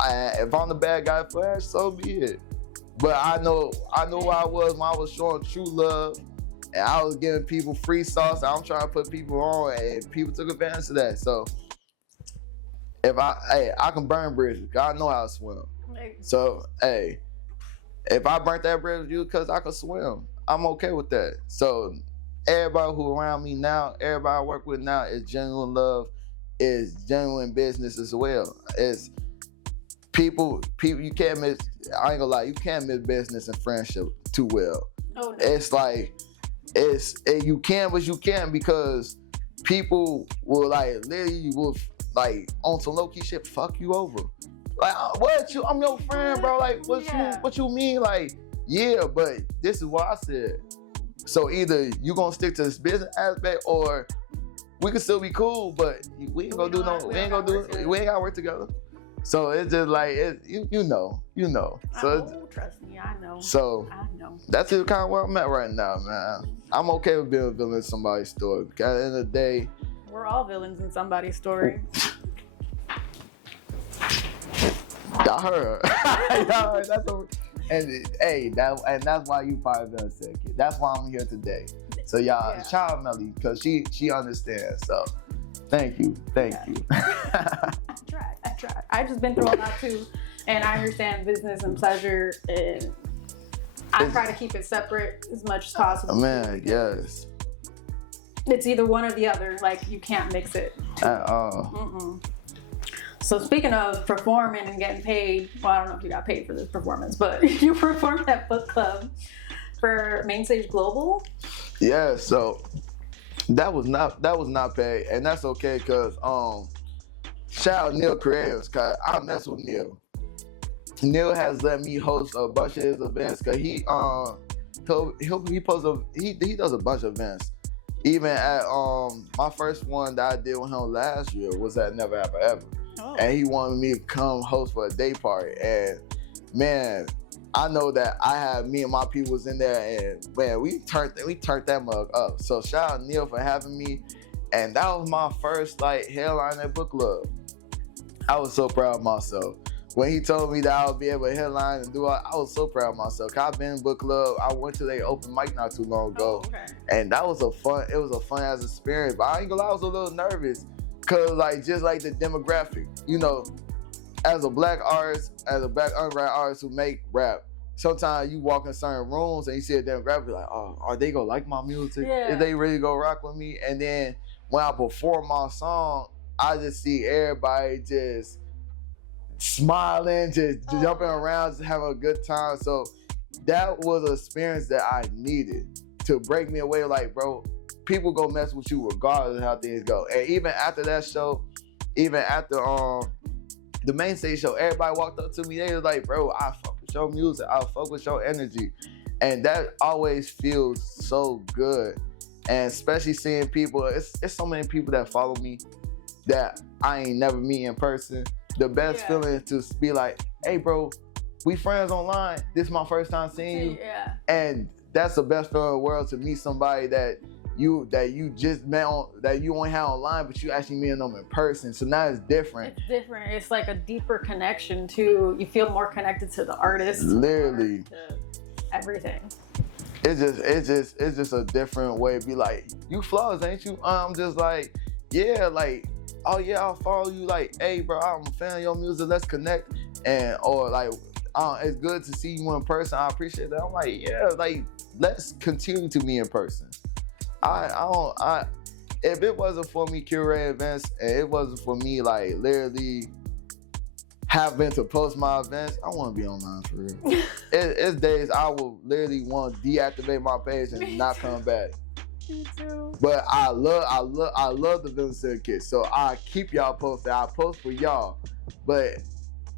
If I'm the bad guy for that, so be it. But I know where I was when I was showing true love, and I was giving people free sauce. I'm trying to put people on, and people took advantage of that. So if I can burn bridges, 'cause I know how to swim. So if I burnt that bridge with you because I could swim, I'm okay with that. So everybody who around me now, everybody I work with now is genuine love, is genuine business as well. It's people you can't miss. I ain't gonna lie, you can't miss business and friendship too well. Oh, no. It's like you can, but you can't, because people will like literally will like on some low key shit fuck you over. Like, I'm your friend, bro. Like, what you mean? Like, yeah, but this is what I said. So either you gonna stick to this business aspect, or we can still be cool, but we ain't gonna gotta work together. So it's just like you know. So trust me, I know. So I know. that's just kind of where I'm at right now, man. I'm okay with being a villain in somebody's story. Because at the end of the day, we're all villains in somebody's story. Y'all heard her. That's why you probably gonna say it. That's why I'm here today. So y'all, shout out Melly, because she understands. So thank you. I tried. I've just been through a lot too, and I understand business and pleasure, and I try to keep it separate as much as possible. Man, yes. It's either one or the other. Like, you can't mix it at all. So speaking of performing and getting paid, well, I don't know if you got paid for this performance, but you performed at book club for Main Stage Global. Yeah, so that was not paid, and that's okay, cause shout out Neil Creatives, cause I mess with Neil. Neil has let me host a bunch of his events, cause he does a bunch of events. Even at my first one that I did with him last year was at Never Have Ever. Oh. And he wanted me to come host for a day party. And man, I know that I had me and my people was in there, and man, we turned that mug up. So shout out Neil for having me. And that was my first like headline at book club. I was so proud of myself. When he told me that I would be able to headline and do it, I was so proud of myself. Cause I've been in book club. I went to their open mic not too long ago. Oh, okay. And that was a fun ass experience. But I ain't gonna lie, I was a little nervous. Cause like, just like the demographic, you know, as a black artist, as a black underground artist who make rap, sometimes you walk in certain rooms and you see a demographic like, oh, are they gonna like my music? Yeah. Is they really gonna rock with me? And then when I perform my song, I just see everybody just smiling, just jumping around, just having a good time. So that was an experience that I needed to break me away. Like, bro, people go mess with you regardless of how things go. And even after that show, even after the Main Stage show, everybody walked up to me. They was like, bro, I fuck with your music. I fuck with your energy. And that always feels so good. And especially seeing people, it's so many people that follow me that I ain't never meet in person. The best feeling is to be like, hey, bro, we friends online. This is my first time seeing you. Yeah. And that's the best feeling in the world, to meet somebody that you just met on, that you only had online, but you actually meeting them in person. So now it's different. It's different. It's like a deeper connection to, you feel more connected to the artist. Literally. To everything. It's just a different way to be like, you flawless, ain't you? I'm just like, yeah, like, oh yeah, I'll follow you. Like, hey bro, I'm a fan of your music, let's connect. And or like, it's good to see you in person, I appreciate that. I'm like, yeah, like, let's continue to meet in person. If it wasn't for me curating events, and it wasn't for me like literally having to post my events, I want to be online for real. It's days I will literally want to deactivate my page and not come back. Me too. But I love the Villain Syndicate, so I keep y'all posted. I post for y'all, but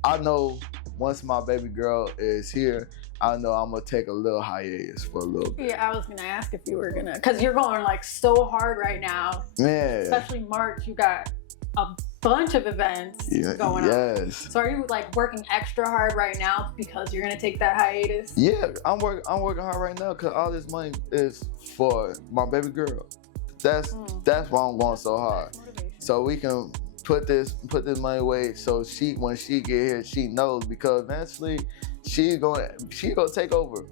I know once my baby girl is here, I know I'm gonna take a little hiatus for a little bit. Yeah, I was gonna ask if you were gonna, because you're going like so hard right now. Man. Especially March, you got a bunch of events going on. Yes. So are you like working extra hard right now because you're gonna take that hiatus? Yeah, I'm working hard right now because all this money is for my baby girl. That's why I'm going so hard. So we can put this money away, so when she get here, she knows, because eventually she gonna take over.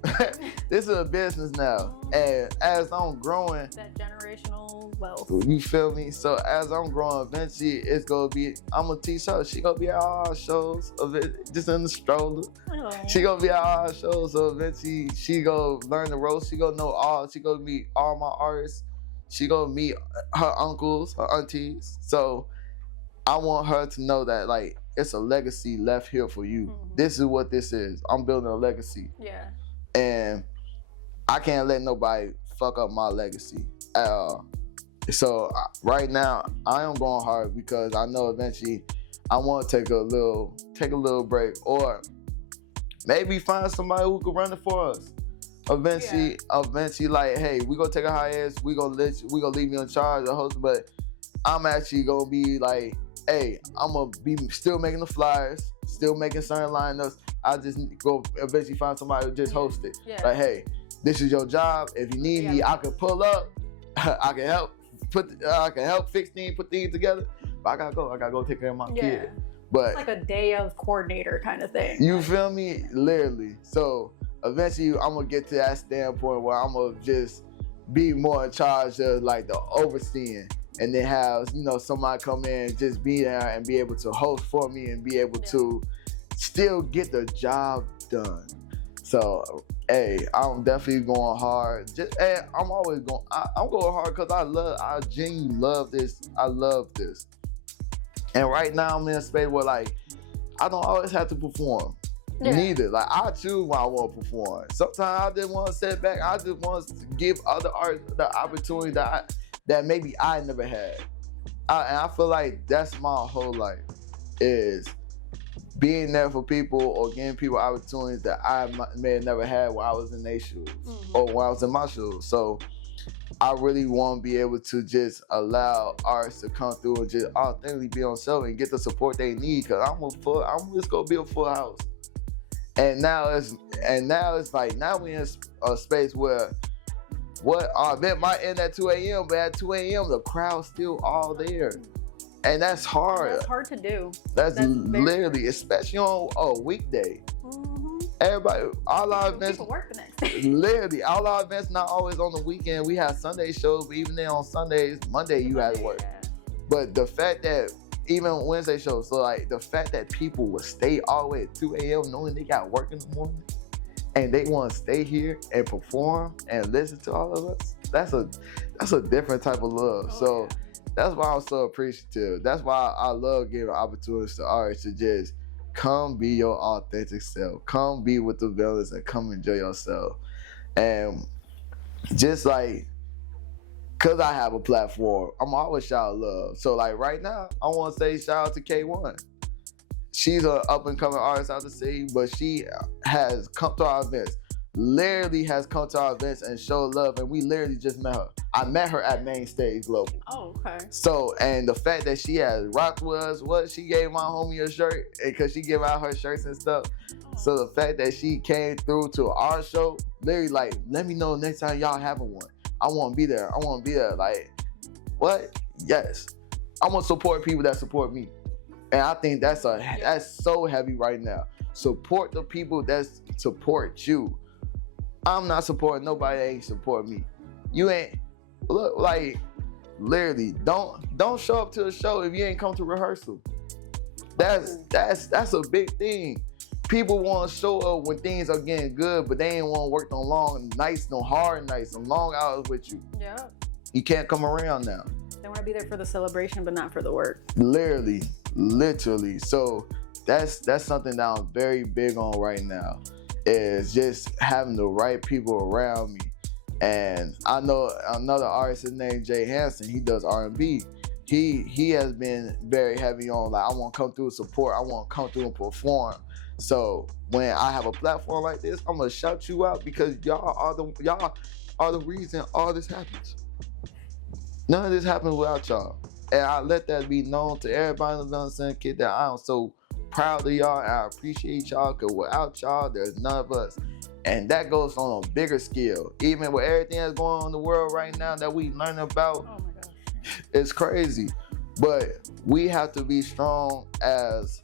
This is a business now, and as I'm growing, that generational wealth. You feel me? So as I'm growing, eventually it's gonna be, I'm gonna teach her. She gonna be at all our shows of it, just in the stroller. Oh. She gonna be at all our shows. So eventually she gonna learn the ropes. She gonna know all. She gonna meet all my artists. She gonna meet her uncles, her aunties. So I want her to know that like it's a legacy left here for you. Mm-hmm. This is what this is. I'm building a legacy. Yeah. And I can't let nobody fuck up my legacy at all. So right now I am going hard because I know eventually I want to take a little break, or maybe find somebody who can run it for us. Eventually, like, hey, we gonna take a hiatus. We gonna leave you in charge of hosting, but I'm actually gonna be like, hey, I'm gonna be still making the flyers, still making certain lineups. I just go eventually find somebody to just host it. Yeah. Like, hey, this is your job. If you need me, I can pull up. I can help fix things, put things together. But I gotta go take care of my kid. But it's like a day of coordinator kind of thing. You feel me? Literally. So eventually I'm gonna get to that standpoint where I'm gonna just be more in charge of like the overseeing, and then have, somebody come in and just be there and be able to host for me and be able to still get the job done. So, hey, I'm definitely going hard. I'm always going. I'm going hard because I genuinely love this. I love this. And right now I'm in a space where like I don't always have to perform. Yeah. Neither. Like I choose when I want to perform. Sometimes I just want to sit back. I just want to give other artists the opportunity that maybe I never had. And I feel like that's my whole life, is being there for people or giving people opportunities that I may have never had when I was in their shoes or when I was in my shoes. So I really want to be able to just allow artists to come through and just authentically be on show and get the support they need, because I'm just gonna be a full house. And now it's like, now we in a space where our event might end at 2 a.m., but at 2 a.m. the crowd's still all there. And that's hard. That's hard to do. That's literally, especially on a weekday. Mm-hmm. Everybody, all our events, people work the next day. Literally, all our events not always on the weekend. We have Sunday shows, but even then on Sundays, Monday you had to work. Yeah. But the fact that even Wednesday shows, so like the fact that people would stay all the way at 2 a.m. knowing they got work in the morning, and they want to stay here and perform and listen to all of us, that's a different type of love. That's why I'm so appreciative. That's why I love giving opportunities to artists to just come be your authentic self. Come be with the villains and come enjoy yourself. And just like, cause I have a platform, I'm always shout love. So like right now, I want to say shout out to K1. She's an up and coming artist out the city, but she has come to our events. Literally has come to our events and showed love, and we literally just met her. I met her at Main Stage Global. Oh, okay. So, and the fact that she has rocked with us, she gave my homie a shirt, because she gave out her shirts and stuff. So the fact that she came through to our show, literally like, let me know next time y'all having one. I want to be there. I want to be there. Like, what? Yes. I want to support people that support me. And I think that's so heavy right now. Support the people that support you. I'm not supporting nobody that ain't support me. You ain't, look, like, literally, don't show up to the show if you ain't come to rehearsal. That's a big thing. People want to show up when things are getting good, but they ain't want to work no long nights, no hard nights, no long hours with you. Yeah. You can't come around now. They want to be there for the celebration, but not for the work. Literally. So that's something that I'm very big on right now, is just having the right people around me. And I know another artist named Jay Hanson. He does R&B. He has been very heavy on, like, I want to come through and support. I want to come through and perform. So when I have a platform like this, I'm gonna shout you out because y'all are the reason all this happens. None of this happens without y'all. And I let that be known to everybody in the Villain Kid that I am so proud of y'all and I appreciate y'all, because without y'all, there's none of us. And that goes on a bigger scale. Even with everything that's going on in the world right now that we learn about, Oh my gosh. it's crazy. But we have to be strong as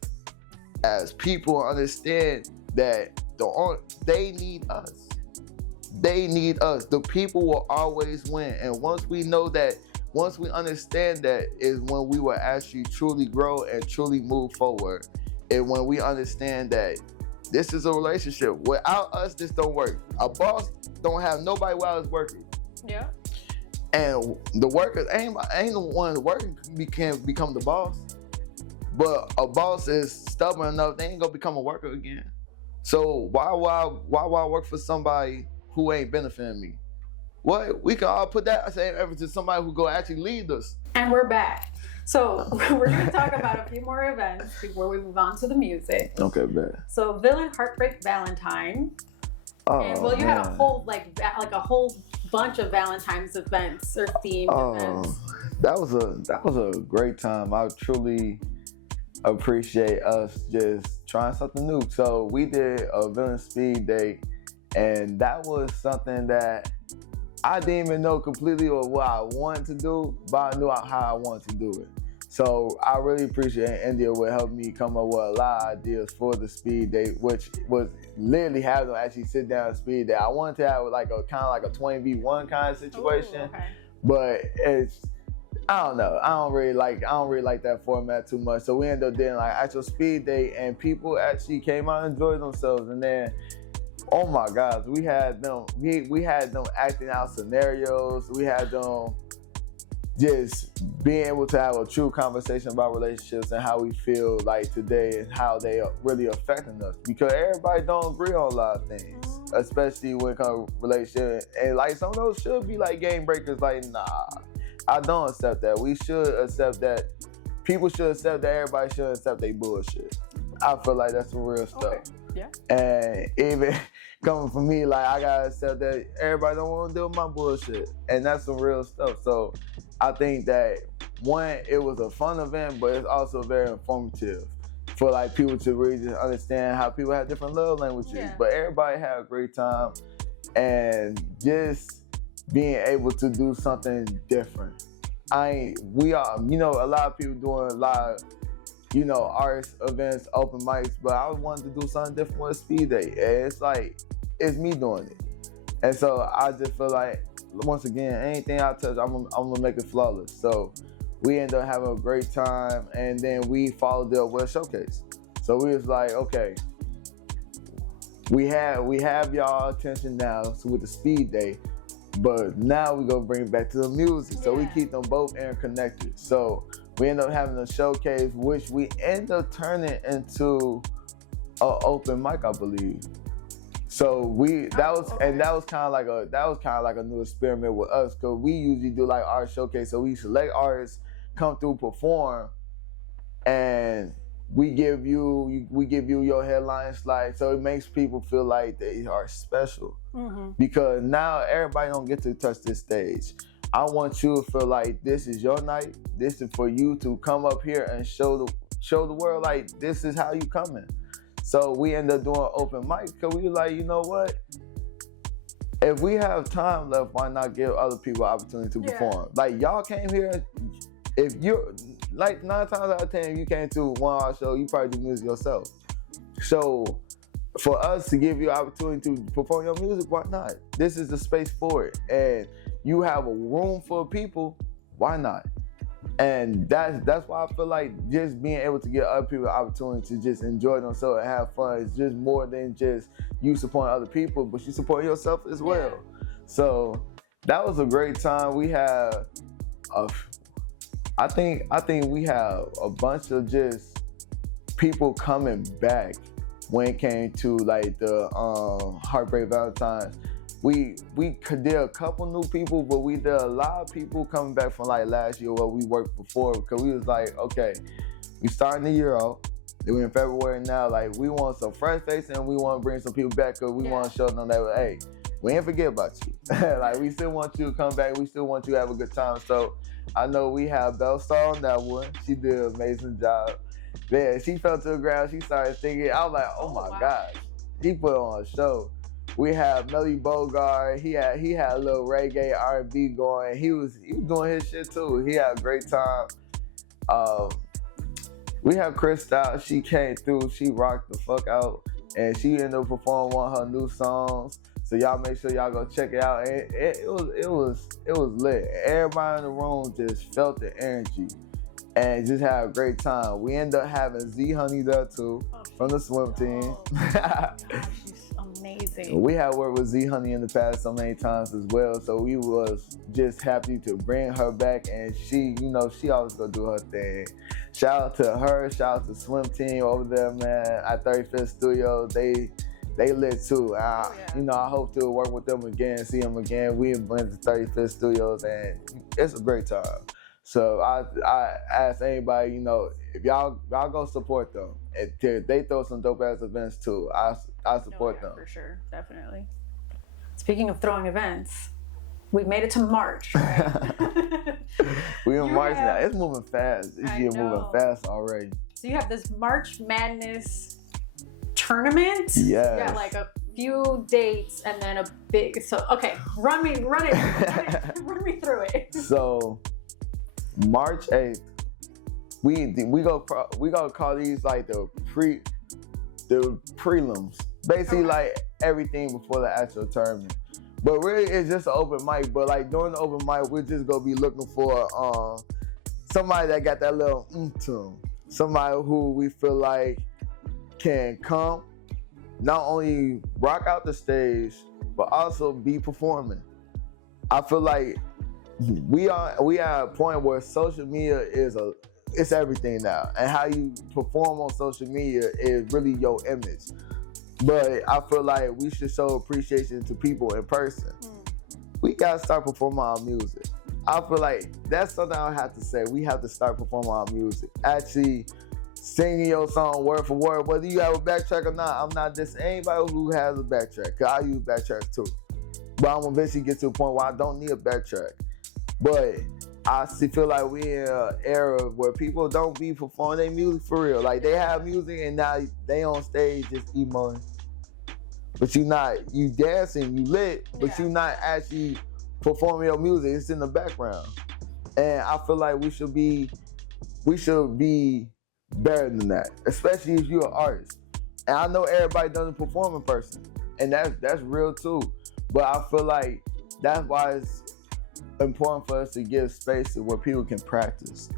people, understand that they need us. They need us. The people will always win. And once we know that, once we understand that, is when we will actually truly grow and truly move forward. And when we understand that this is a relationship. Without us, this don't work. A boss don't have nobody while it's working. Yeah. And the workers ain't the one working can become the boss. But a boss is stubborn enough, they ain't gonna become a worker again. So why work for somebody who ain't benefiting me? What? We can all put that same effort to somebody who go actually lead us. And we're back. So we're going to talk about a few more events before we move on to the music. Okay, bet. So Villain Heartbreak Valentine. Oh, and well, you had a whole like a whole bunch of Valentine's events or themed events. That was a great time. I truly appreciate us just trying something new. So we did a Villain Speed Date, and that was something that I didn't even know completely what I wanted to do, but I knew how I wanted to do it. So I really appreciate India would help me come up with a lot of ideas for the speed date, which was literally having them actually sit down and speed date. I wanted to have like a kind of like a 20v1 kind of situation, Ooh, okay. but I don't know. I don't really like that format too much. So we ended up doing like actual speed date, and people actually came out and enjoyed themselves. And then, oh my gosh, we had them acting out scenarios. We had them just being able to have a true conversation about relationships and how we feel like today and how they are really affecting us. Because everybody don't agree on a lot of things, especially when it comes to relationships. And like some of those should be like game breakers. Like, nah, I don't accept that. We should accept that. People should accept that. Everybody should accept they bullshit. I feel like that's some real stuff. Okay. Yeah. And even coming from me, like, I gotta accept that everybody don't want to deal with my bullshit. And that's some real stuff. So I think that, one, it was a fun event, but it's also very informative for like people to really just understand how people have different love languages. Yeah. But everybody had a great time, and just being able to do something different. We are, a lot of people doing a lot of, artist events, open mics, but I wanted to do something different with Speed Day. And it's like, it's me doing it. And so I just feel like, once again, anything I touch, I'm gonna make it flawless. So we ended up having a great time, and then we followed up with a showcase. So we was like, okay, we have y'all attention now with the Speed Day, but now we gonna bring it back to the music. So we keep them both interconnected. So we end up having a showcase, which we end up turning into an open mic, I believe. So that was kind of like a new experiment with us, because we usually do like art showcase. So we select artists, come through, perform, and we give you your headline slide. So it makes people feel like they are special, because now everybody don't get to touch this stage. I want you to feel like this is your night. This is for you to come up here and show the world like this is how you coming. So we ended up doing open mic because we were like, you know what? If we have time left, why not give other people opportunity to perform? Like, y'all came here, if you're, like 9 times out of 10, if you came to one of our show, you probably do music yourself. So for us to give you an opportunity to perform your music, why not? This is the space for it. And you have a room full of people, why not? And that's why I feel like just being able to give other people the opportunity to just enjoy themselves and have fun is just more than just you supporting other people, but you support yourself as well. So that was a great time. We had, I think we have a bunch of just people coming back when it came to like the Heartbreak Valentine's. We did a couple new people, but we did a lot of people coming back from like last year where we worked before, because we was like, okay, we starting the year out. We're in February now, like we want some fresh faces and we want to bring some people back because we want to show them that, hey, we ain't forget about you. Like we still want you to come back. We still want you to have a good time. So I know we have Belle Star on that one. She did an amazing job. Man, she fell to the ground. She started singing. I was like, oh my gosh, he put on a show. We have Melly Bogart. He had a little reggae R&B going. He was doing his shit too. He had a great time. We have Chris Stout. She came through. She rocked the fuck out, and she ended up performing one of her new songs. So y'all make sure y'all go check it out. And it was lit. Everybody in the room just felt the energy and just had a great time. We ended up having Z Honey there too, from the swim team. Amazing. We had worked with Z Honey in the past so many times as well, so we was just happy to bring her back, and she, you know, she always gonna do her thing. Shout out to her, shout out to swim team over there, man, at 35th Studio. They lit too. You know, I hope to work with them again, see them again. We went to 35th Studios, and it's a great time. So I ask anybody, you know, if y'all go support them. If they throw some dope ass events too, I support them. For sure, definitely. Speaking of throwing events, we've made it to March, right? We in March now. It's moving fast. This year moving fast already. So you have this March Madness tournament. Yes. You got like a few dates and then a big. So okay, run me through it. So March 8th, we gonna call these like the prelims. Basically like everything before the actual tournament. But really it's just an open mic. But like during the open mic, we're just gonna be looking for somebody that got that little to them. Somebody who we feel like can come, not only rock out the stage, but also be performing. I feel like we are at a point where social media it's everything now, and how you perform on social media is really your image. But I feel like we should show appreciation to people in person. We gotta start performing our music. I feel like that's something I have to say. We have to start performing our music. Actually singing your song word for word, whether you have a backtrack or not. I'm not dissing anybody who has a backtrack, because I use backtracks too. But I'm gonna eventually get to a point where I don't need a backtrack. But I feel like we in an era where people don't be performing their music for real. Like they have music and now they on stage just emoting. But you dancing, you lit, but you not actually performing your music. It's in the background. And I feel like we should be better than that, especially if you're an artist. And I know everybody doesn't perform in person, and that's real too. But I feel like that's why it's important for us to give spaces where people can practice.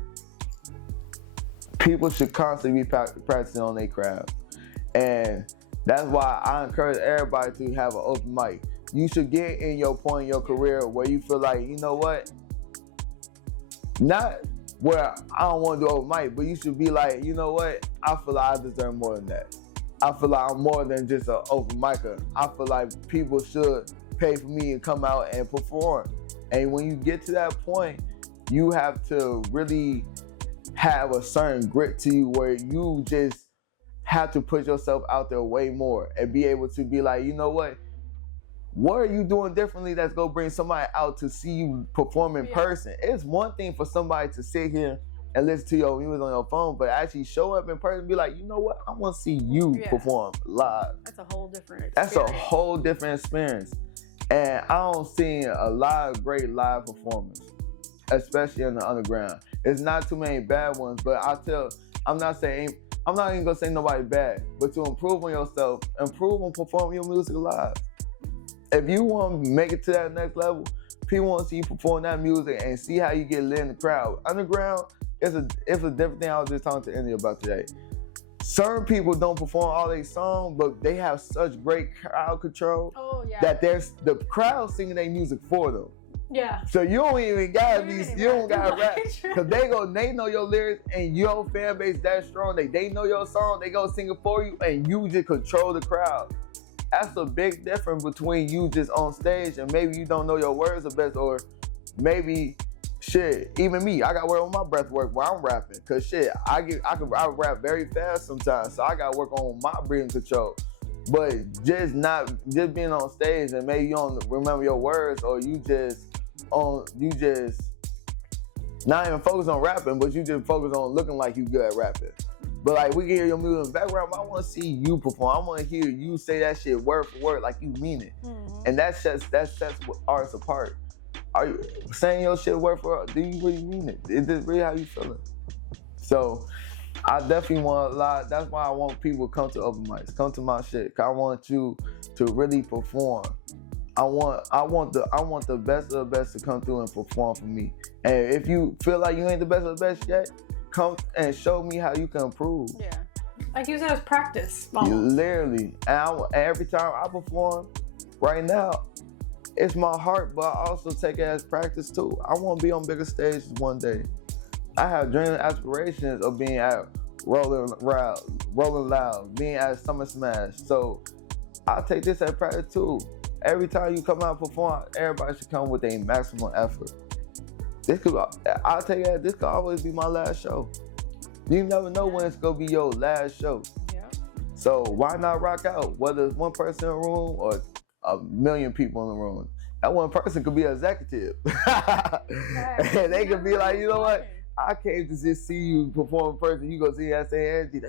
People should constantly be practicing on their craft. And that's why I encourage everybody to have an open mic. You should get in your point in your career where you feel like, you know what? Not where I don't want to do open mic, but you should be like, you know what? I feel like I deserve more than that. I feel like I'm more than just an open micer. I feel like people should pay for me and come out and perform. And when you get to that point, you have to really have a certain grit to you where you just have to put yourself out there way more and be able to be like, you know what are you doing differently that's gonna bring somebody out to see you perform in person? It's one thing for somebody to sit here and listen to your music on your phone, but actually show up in person and be like, you know what? I want to see you perform live. That's a whole different experience. That's a whole different experience. And I don't see a lot of great live performers, especially in the underground. It's not too many bad ones, but I'm not even gonna say nobody bad, but to improve on yourself, improve on performing your music live. If you want to make it to that next level, people want to see you perform that music and see how you get lit in the crowd. Underground, it's a different thing. I was just talking to India about today. Certain people don't perform all their songs, but they have such great crowd control that there's the crowd singing their music for them. Yeah. So you don't even gotta rap, because they know your lyrics, and your fan base that strong. They know your song, they go sing it for you, and you just control the crowd. That's a big difference between you just on stage and maybe you don't know your words the best, or maybe even me, I got work on my breath work while I'm rapping, cause I rap very fast sometimes, so I got to work on my breathing control. But just being on stage and maybe you don't remember your words, or you just not even focus on rapping, but you just focus on looking like you good at rapping. But like, we can hear your music in the background, but I want to see you perform. I want to hear you say that shit word for word like you mean it. Mm-hmm. And that sets what artists apart. Are you saying your shit word for word? Do you really mean it? Is this really how you feeling? So I definitely want a lot. That's why I want people to come to open mics, come to my shit. 'Cause I want you to really perform. I want the best of the best to come through and perform for me. And if you feel like you ain't the best of the best yet, come and show me how you can improve. Yeah, like use it as practice. Literally, and every time I perform, right now, it's my heart, but I also take it as practice too. I want to be on bigger stages one day. I have dreams and aspirations of being at Rolling Loud, being at Summer Smash. So I take this as practice too. Every time you come out and perform, everybody should come with their maximum effort. I'll tell you that this could always be my last show. You never know when it's gonna be your last show. Yeah. So why not rock out? Whether it's one person in the room or a million people in the room, that one person could be an executive. And they could be like, you know what? I came to just see you perform in person. You go see that say Angie,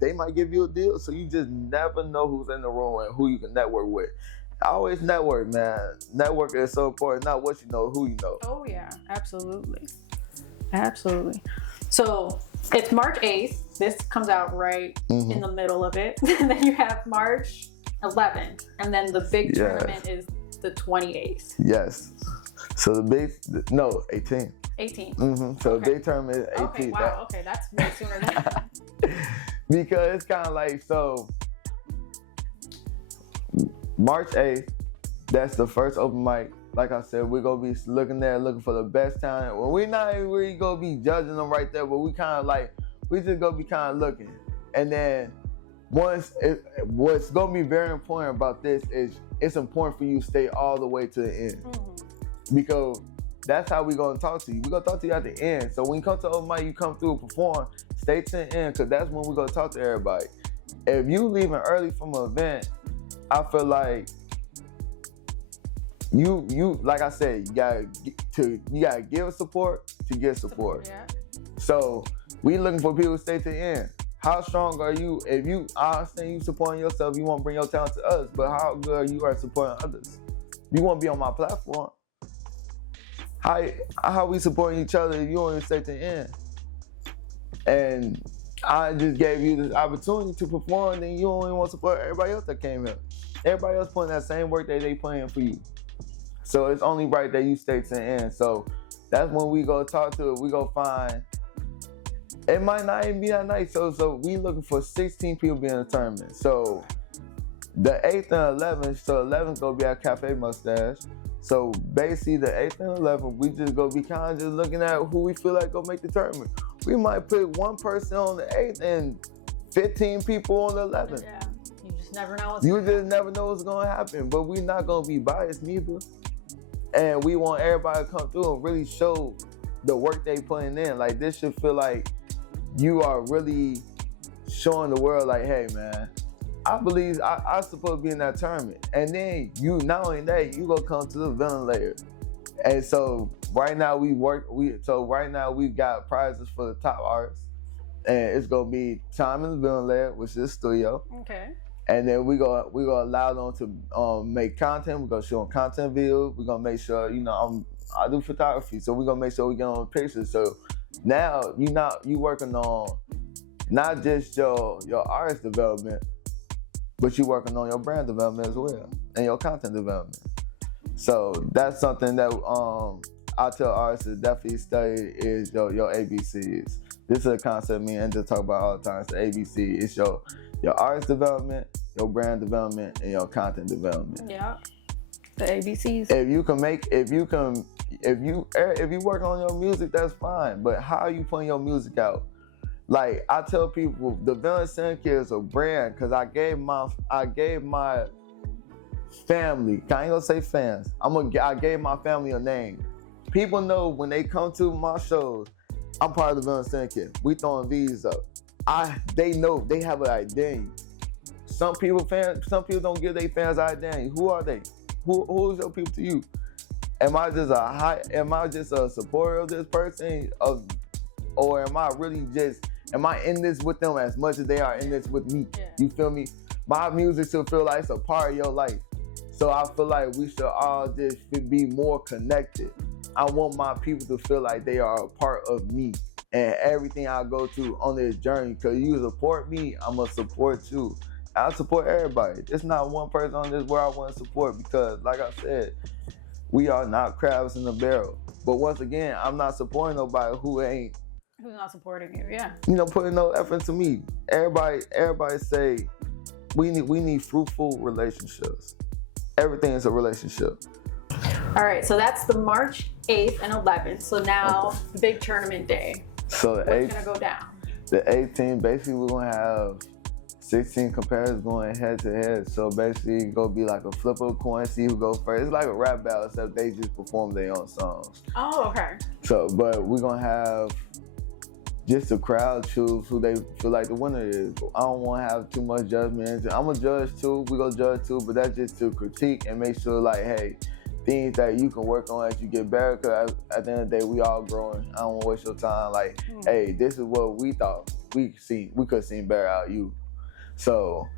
they might give you a deal. So you just never know who's in the room and who you can network with. I always network, man. Networking is so important. Not what you know, who you know. Oh yeah, absolutely. Absolutely. So it's March 8th. This comes out right in the middle of it. And then you have March 11th. And then the big tournament is the 28th. Yes. So the big, 18th. 18th. Mm-hmm. So the big tournament is 18th. Okay, wow. Okay, that's way sooner than that. Because it's kind of like, so March 8th, that's the first open mic. Like I said, we're going to be looking for the best talent. Well, we're not even really going to be judging them right there, but we just going to be kind of looking. And then what's going to be very important about this is it's important for you to stay all the way to the end. Mm-hmm. Because that's how we're going to talk to you. We're going to talk to you at the end. So when you come to open mic, you come through and perform, stay to the end, because that's when we're going to talk to everybody. If you leaving early from an event, I feel like you like I said, you gotta give support to get support. Yeah. So we looking for people to stay to the end. How strong are you? I understand you supporting yourself, you want to bring your talent to us, but how good are you at supporting others? You want to be on my platform. How we supporting each other if you don't even stay to the end? And I just gave you this opportunity to perform, and you don't even want to support everybody else that came here. Everybody else putting that same work that they playing for you. So it's only right that you stay to the end. So that's when we go talk to it. We go find, it might not even be that night. So we looking for 16 people being in the tournament. So the 8th and 11th, so 11th gonna be at Cafe Mustache. So basically the 8th and 11th, we just gonna be kind of just looking at who we feel like gonna make the tournament. We might put one person on the 8th and 15 people on the 11th. Yeah. You just never know what's going to happen, but we're not going to be biased neither. And we want everybody to come through and really show the work they putting in. Like, this should feel like you are really showing the world, like, hey, man, I believe I'm supposed to be in that tournament. And then you, not only that, you going to come to the villain layer. And so right now right now we got prizes for the top artists, and it's gonna be time in the building layer, which is studio. Okay. And then we gonna allow them to make content. We're gonna show them content videos. We're gonna make sure, I do photography, so we're gonna make sure we get on pictures. So now you working on not just your artist development, but you working on your brand development as well and your content development. So that's something that I tell artists to definitely study is your ABCs. This is a concept me and just talk about all the time. It's the ABC. It's your artist development, your brand development, and your content development. Yeah. The ABCs. If you work on your music, that's fine. But how are you putting your music out? Like I tell people, the Villain Syndicate is a brand because I gave my family. I ain't gonna say fans. I gave my family a name. People know when they come to my shows, I'm part of the Villain Syndicate. We throwing V's up. They know they have an identity. Some people don't give their fans identity. Who are they? Who's your people to you? Am I just a supporter of this person, or am I in this with them as much as they are in this with me? Yeah. You feel me? My music should feel like it's a part of your life. So I feel like we should all just be more connected. I want my people to feel like they are a part of me and everything I go through on this journey. Because you support me, I'm going to support you. I support everybody. There's not one person on this where I want to support because, like I said, we are not crabs in a barrel. But once again, I'm not supporting nobody who's not supporting you, yeah. Putting no effort to me. Everybody say we need fruitful relationships. Everything is a relationship. All right, so that's the March 8th and 11th. So now the big tournament day. So what's gonna go down? The 18th, basically we're gonna have 16 competitors going head to head. So basically it's gonna be like a flip of a coin, see who goes first. It's like a rap battle, except they just perform their own songs. Oh, okay. So, but we're gonna have just the crowd choose who they feel like the winner is. I don't want to have too much judgment. I'm a judge too. We gonna judge too, but that's just to critique and make sure, like, hey, things that you can work on as you get better. Because at the end of the day, we all growing. I don't want to waste your time. Like, hey, this is what we thought we could have seen better out of you. So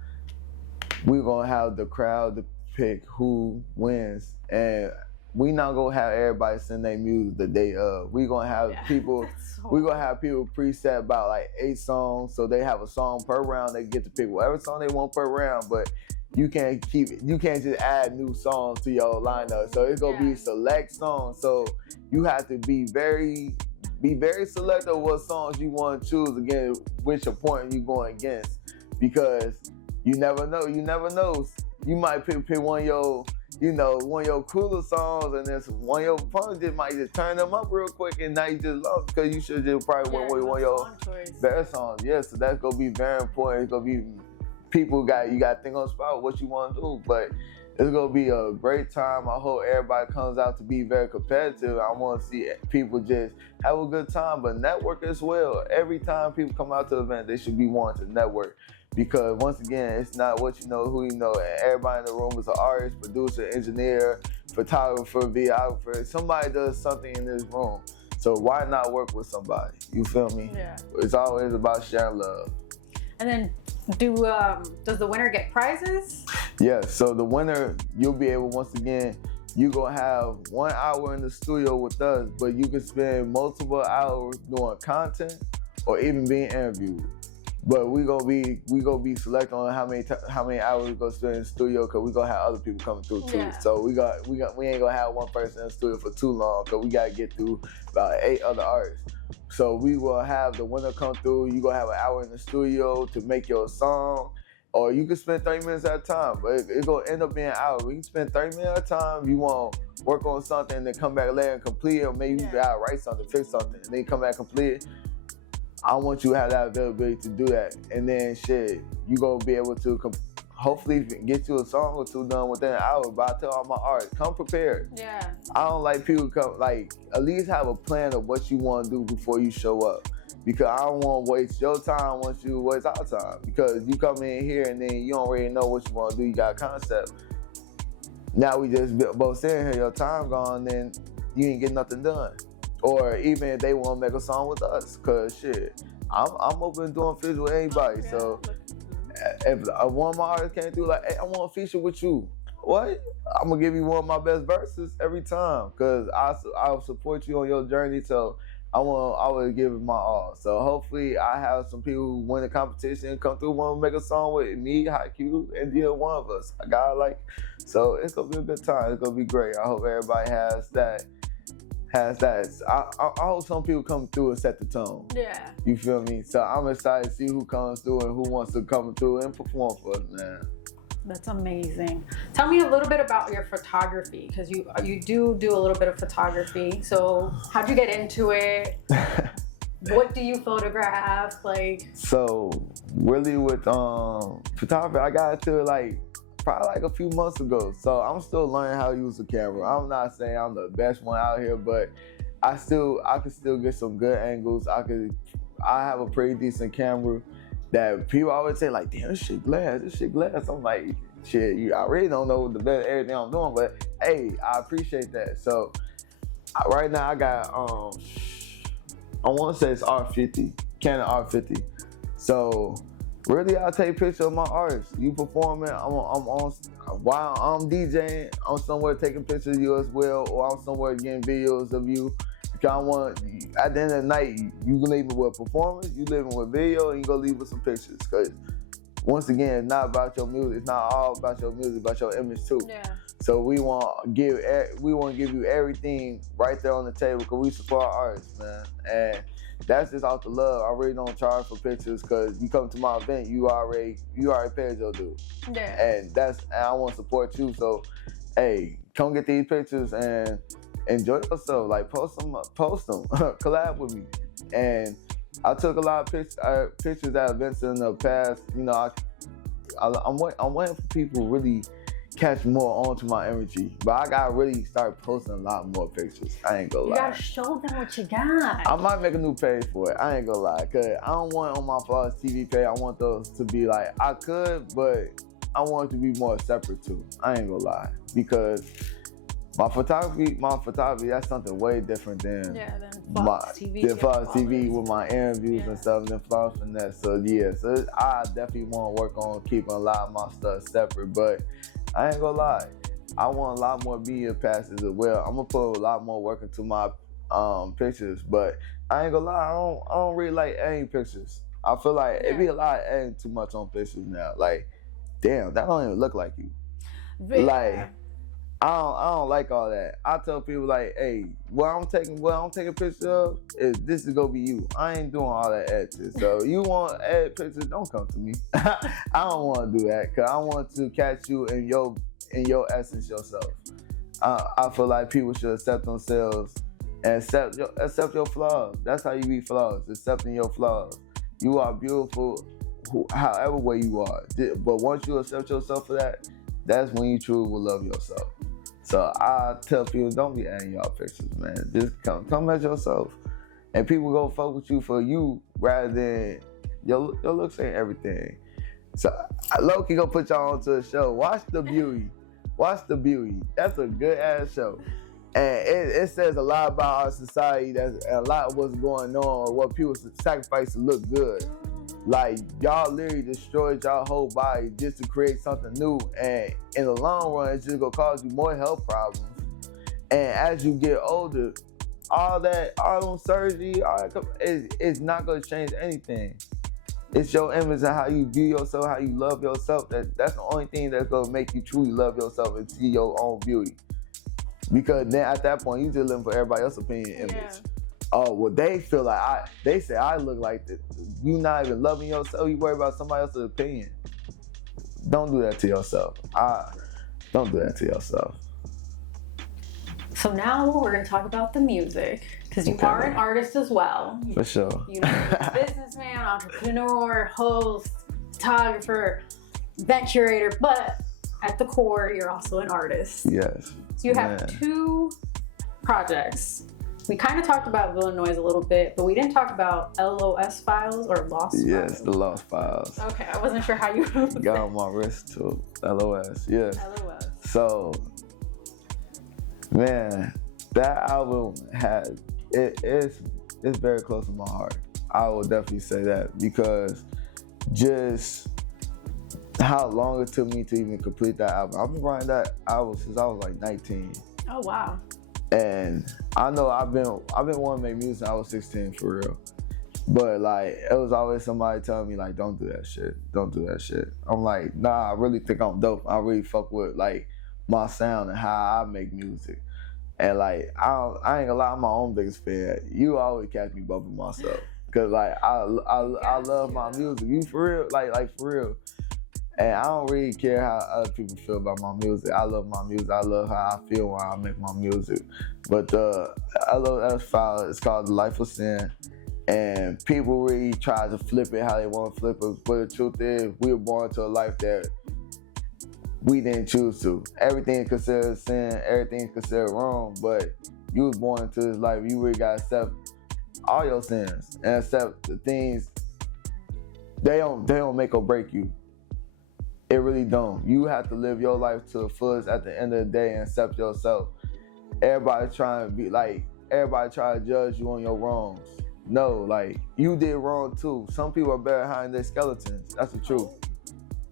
we're gonna have the crowd to pick who wins, and we not gonna have everybody send their music the day of. We gonna have people. We're gonna have people preset about like 8 songs, so they have a song per round. They get to pick whatever song they want per round, but you can't just add new songs to your lineup. So it's gonna be select songs. So you have to be very selective what songs you want to choose again, which opponent you going against, because you never know. You might pick one of your one of your cooler songs, and then one of your opponents just might just turn them up real quick, and now you just lost because you should just probably went with one of your better songs. Yeah, so that's gonna be very important. It's gonna be you got to think on the spot what you want to do, but it's gonna be a great time. I hope everybody comes out to be very competitive. I want to see people just have a good time, but network as well. Every time people come out to the event, they should be wanting to network. Because once again, it's not what you know, who you know, and everybody in the room is an artist, producer, engineer, photographer, videographer. Somebody does something in this room. So why not work with somebody? You feel me? Yeah. It's always about sharing love. And then does the winner get prizes? Yeah, so the winner, you'll be able, once again, you're going to have 1 hour in the studio with us, but you can spend multiple hours doing content or even being interviewed. But we gonna be selecting on how many hours we gonna spend in the studio, because we gonna have other people coming through too. Yeah. So we ain't gonna have one person in the studio for too long, because we gotta get through about 8 other artists. So we will have the winner come through. You gonna have an hour in the studio to make your song, or you can spend 30 minutes at a time. But it's gonna end up being an hour. We can spend 30 minutes at a time. You want to work on something and then come back later and complete it, or maybe you gotta write something, fix something, and then come back and complete it. I want you to have that availability to do that. And then you gonna be able to hopefully get you a song or two done within an hour. But I tell all my artists, come prepared. Yeah. I don't like people at least have a plan of what you want to do before you show up. Because I don't want to waste your time, I want you to waste our time. Because you come in here and then you don't really know what you want to do, you got a concept. Now we just both sitting here, your time gone, then you ain't get nothing done. Or even if they want to make a song with us, cause shit, I'm open to doing features with anybody. Yeah. So if one of my artists came through like, hey, I want to feature with you, what? I'm gonna give you one of my best verses every time, cause I'll support you on your journey. So I will give it my all. So hopefully I have some people who win the competition come through, want to make a song with me, Haiku, and either one of us. I got like, so it's gonna be a good time. It's gonna be great. I hope everybody has that. I hope some people come through and set the tone. Yeah. You feel me? So I'm excited to see who comes through and who wants to come through and perform for us, man. That's amazing. Tell me a little bit about your photography, because you do a little bit of photography. So how'd you get into it? What do you photograph? Like, so really with photography, I got into it like probably like a few months ago. So I'm still learning how to use the camera. I'm not saying I'm the best one out here, but I could still get some good angles. I have a pretty decent camera that people always say like, damn, this shit glass. I'm like, shit, I really don't know the best everything I'm doing, but hey, I appreciate that. So right now I got I want to say it's R50, Canon R50. So really, I take pictures of my artists. You performing, I'm on while I'm DJing, I'm somewhere taking pictures of you as well, or I'm somewhere getting videos of you. Because I want, at the end of the night, you leaving with performance, you leaving with video, and you gonna leave with some pictures. Because once again, it's not about your music. It's not all about your music, about your image too. yeah. So we want to give you everything right there on the table, because we support our artists, man. And that's just out the love. I really don't charge for pictures, because you come to my event, you already paid your due. Yeah. And I want to support you. So, hey, come get these pictures and enjoy yourself. Like post them, collab with me. And I took a lot of pictures at events in the past. You know, I'm waiting for people to really catch more onto my energy, but I gotta really start posting a lot more pictures. I ain't gonna lie. You gotta show them what you got. I might make a new page for it. I ain't gonna lie, cause I don't want on my Flawless TV page. I want those to be like, I could, but I want it to be more separate too. I ain't gonna lie, because my photography, that's something way different than Flawless TV. Flawless TV with my interviews and stuff, and then Flawless Finesse. So yeah, so I definitely want to work on keeping a lot of my stuff separate, but I ain't gonna lie, I want a lot more media passes as well. I'm gonna put a lot more work into my pictures, but I ain't gonna lie, I don't really like editing pictures. I feel like it be a lot of editing too much on pictures now. Like, damn, that don't even look like you. Yeah. Like, I don't like all that. I tell people like, hey, what I'm taking pictures of this is gonna be you. I ain't doing all that editing. So you want to edit pictures, don't come to me. I don't want to do that, because I want to catch you in your essence yourself. I feel like people should accept themselves and accept your flaws. That's how you be flawless, accepting your flaws. You are beautiful however way you are. But once you accept yourself for that, that's when you truly will love yourself. So I tell people, don't be adding y'all pictures, man. Just come as yourself. And people go fuck with you for you rather than your looks ain't everything. So low-key gonna put y'all onto a show. Watch The Beauty. That's a good ass show. And it says a lot about our society, that's a lot of what's going on, what people sacrifice to look good. Like, y'all literally destroyed y'all whole body just to create something new, and in the long run, it's just gonna cause you more health problems. And as you get older, all them surgery, it's not gonna change anything. It's your image and how you view yourself, how you love yourself. That's the only thing that's gonna make you truly love yourself and see your own beauty. Because then at that point, you just living for everybody else's opinion and image. Oh, well, they feel like they say I look like this. You not even loving yourself. You worry about somebody else's opinion. Don't do that to yourself. Don't do that to yourself. So now we're going to talk about the music, because you are an artist as well. For sure. You're a businessman, entrepreneur, host, photographer, event curator, but at the core, you're also an artist. Yes. So you have two projects. We kind of talked about Illinois a little bit, but we didn't talk about LOS files or Lost Files. Yes, the Lost Files. Okay, I wasn't sure how you got on my wrist too. LOS, yes. LOS. So, man, That album has it's very close to my heart. I will definitely say that because just how long it took me to even complete that album. I've been writing that album since I was like 19. Oh wow. And I know I've been wanting to make music since I was 16 for real. But like it was always somebody telling me like, don't do that shit. Don't do that shit. I'm like, nah, I really think I'm dope. I really fuck with like my sound and how I make music. And like I ain't gonna lie, I'm my own biggest fan. You always catch me bumping myself. Cause like I love my music. You for real? Like for real. And I don't really care how other people feel about my music. I love my music. I love how I feel when I make my music. But I love that file. It's called The Life of Sin. And people really try to flip it how they want to flip it. But the truth is, we were born into a life that we didn't choose to. Everything is considered sin. Everything is considered wrong. But you was born into this life. You really got to accept all your sins and accept the things. They don't make or break you. It really don't. You have to live your life to the fullest at the end of the day and accept yourself. Everybody trying to judge you on your wrongs. No, like, you did wrong too. Some people are behind their skeletons. That's the truth.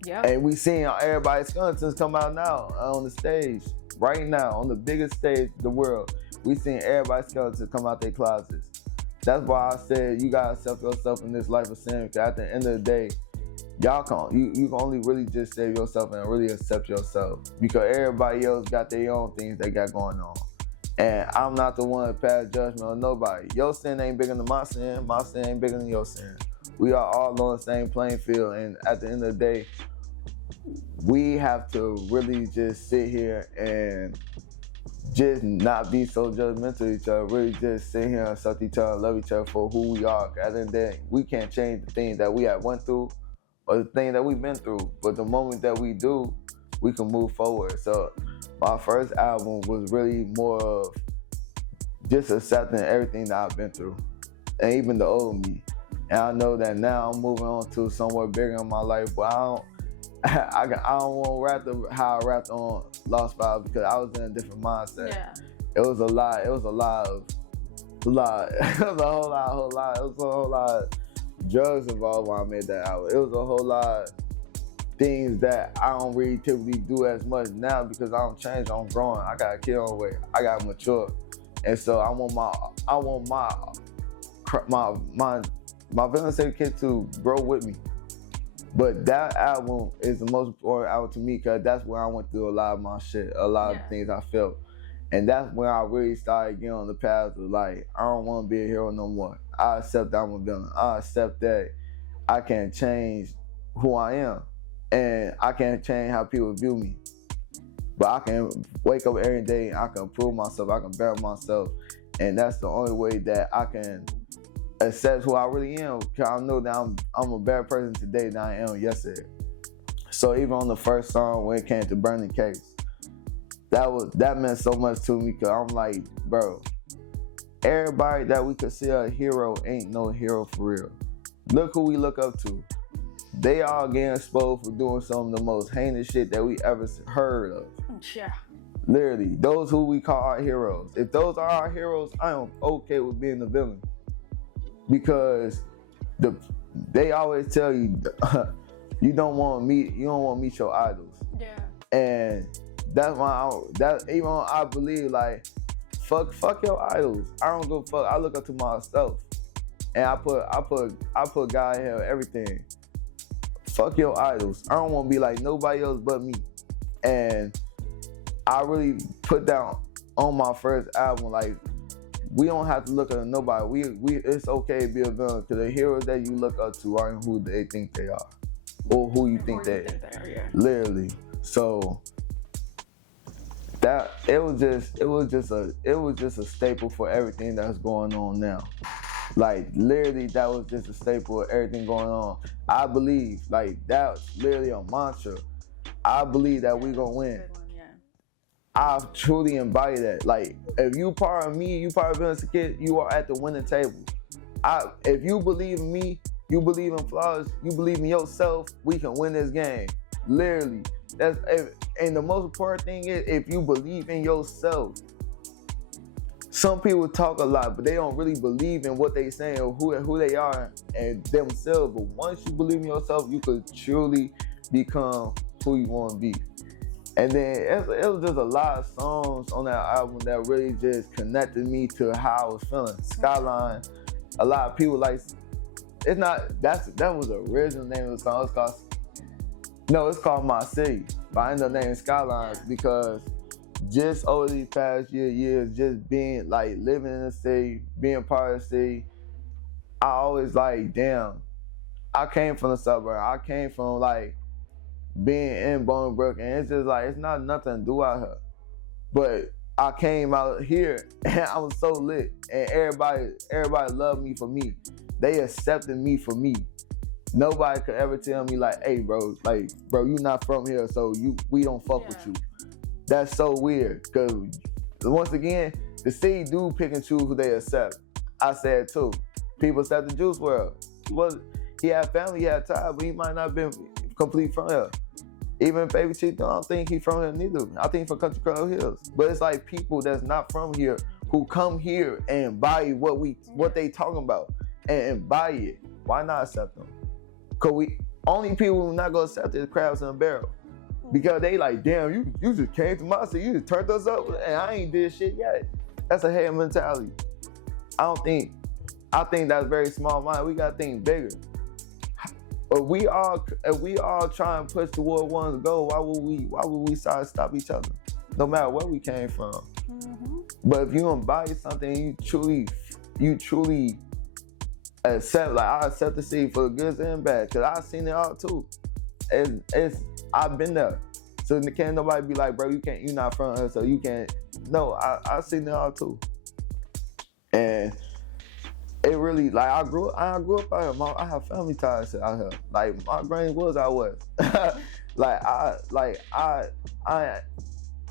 Yeah. And we seeing everybody's skeletons come out now on the stage. Right now, on the biggest stage in the world. We seeing everybody's skeletons come out their closets. That's why I said you gotta accept yourself in this life of sin. Because at the end of the day, you can only really just save yourself and really accept yourself. Because everybody else got their own things they got going on. And I'm not the one to pass judgment on nobody. Your sin ain't bigger than my sin ain't bigger than your sin. We are all on the same playing field, and at the end of the day, we have to really just sit here and just not be so judgmental of each other, really just sit here and accept each other and love each other for who we are. At the end of the day, we can't change the things that we have went through or the thing that we've been through, but the moment that we do, we can move forward. So my first album was really more of just accepting everything that I've been through, and even the old me. And I know that now I'm moving on to somewhere bigger in my life, but I don't want to rap how I rapped on Lost Files because I was in a different mindset. Yeah. It was a lot. It was a whole lot of drugs involved when I made that album. It was a whole lot of things that I don't really typically do as much now because I'm changing, I'm growing. I got a kid on the way. I got to mature. And so I want my Finesse kid to grow with me. But that album is the most important album to me because that's where I went through a lot of my shit, a lot of things I felt. And that's when I really started getting on the path of like, I don't want to be a hero no more. I accept that I'm a villain. I accept that I can't change who I am. And I can't change how people view me. But I can wake up every day and I can improve myself, I can better myself. And that's the only way that I can accept who I really am. Because I know that I'm a better person today than I am yesterday. So even on the first song when it came to Burning Cakes, that meant so much to me because I'm like, bro, everybody that we consider a hero ain't no hero for real. Look who we look up to. They all getting exposed for doing some of the most heinous shit that we ever heard of. Yeah. Literally, those who we call our heroes. If those are our heroes, I am okay with being the villain. Because they always tell you you don't want to meet your idols. Yeah. And that's why I believe like fuck your idols. I don't give a fuck. I look up to myself. And I put God in hell, everything. Fuck your idols. I don't want to be like nobody else but me. And I really put down on my first album, like, we don't have to look at nobody. It's okay to be a villain because the heroes that you look up to aren't who they think they are. Or who you think they are. Yeah. Literally. So that it was just a staple for everything that's going on now. Like, literally, that was just a staple of everything going on. I believe, like, that's literally a mantra. I believe that we gonna win. I truly embody that. Like, if you part of me, you part of Finesse Kid, you are at the winning table. If you believe in me, you believe in Flawless, you believe in yourself, we can win this game. Literally. And the most important thing is, if you believe in yourself, some people talk a lot, but they don't really believe in what they saying or who they are and themselves. But once you believe in yourself, you could truly become who you want to be. And then it was just a lot of songs on that album that really just connected me to how I was feeling. Skyline, a lot of people like, it's not, that was the original name of the song. It's called My City. But I ended up naming Skyline because just over these past years, just being like living in the city, being part of the city, I always like, damn, I came from the suburb. I came from like being in Bolingbrook, and it's just like, it's not nothing to do out here. But I came out here and I was so lit, and everybody loved me for me. They accepted me for me. Nobody could ever tell me like, hey bro, you not from here, so we don't fuck with you. That's so weird, because once again, the city do pick and choose who they accept. I said too. People accept the Juice WRLD. He had family, he had ties, but he might not have been complete from here. Even Baby Chief, I don't think he from here neither. I think he from Country Club Hills. But it's like people that's not from here who come here and buy what they talking about and buy it. Why not accept them? Cause only people who not gonna accept it is crabs in a barrel. Because they like, damn, you just came to my city, you just turned us up, and I ain't did shit yet. That's a hater mentality. I think that's very small minded. We gotta think bigger. If we all try and push toward one goal, why would we stop each other? No matter where we came from. Mm-hmm. But if you embody something, you truly accept, like I accept the city for the good and bad, cause I've seen it all too. I've been there. So can't nobody be like, bro, you not from here, so you can't. No, I've seen it all too. And it really, like, I grew up out here. I have family ties out here. Like, my granny was out west.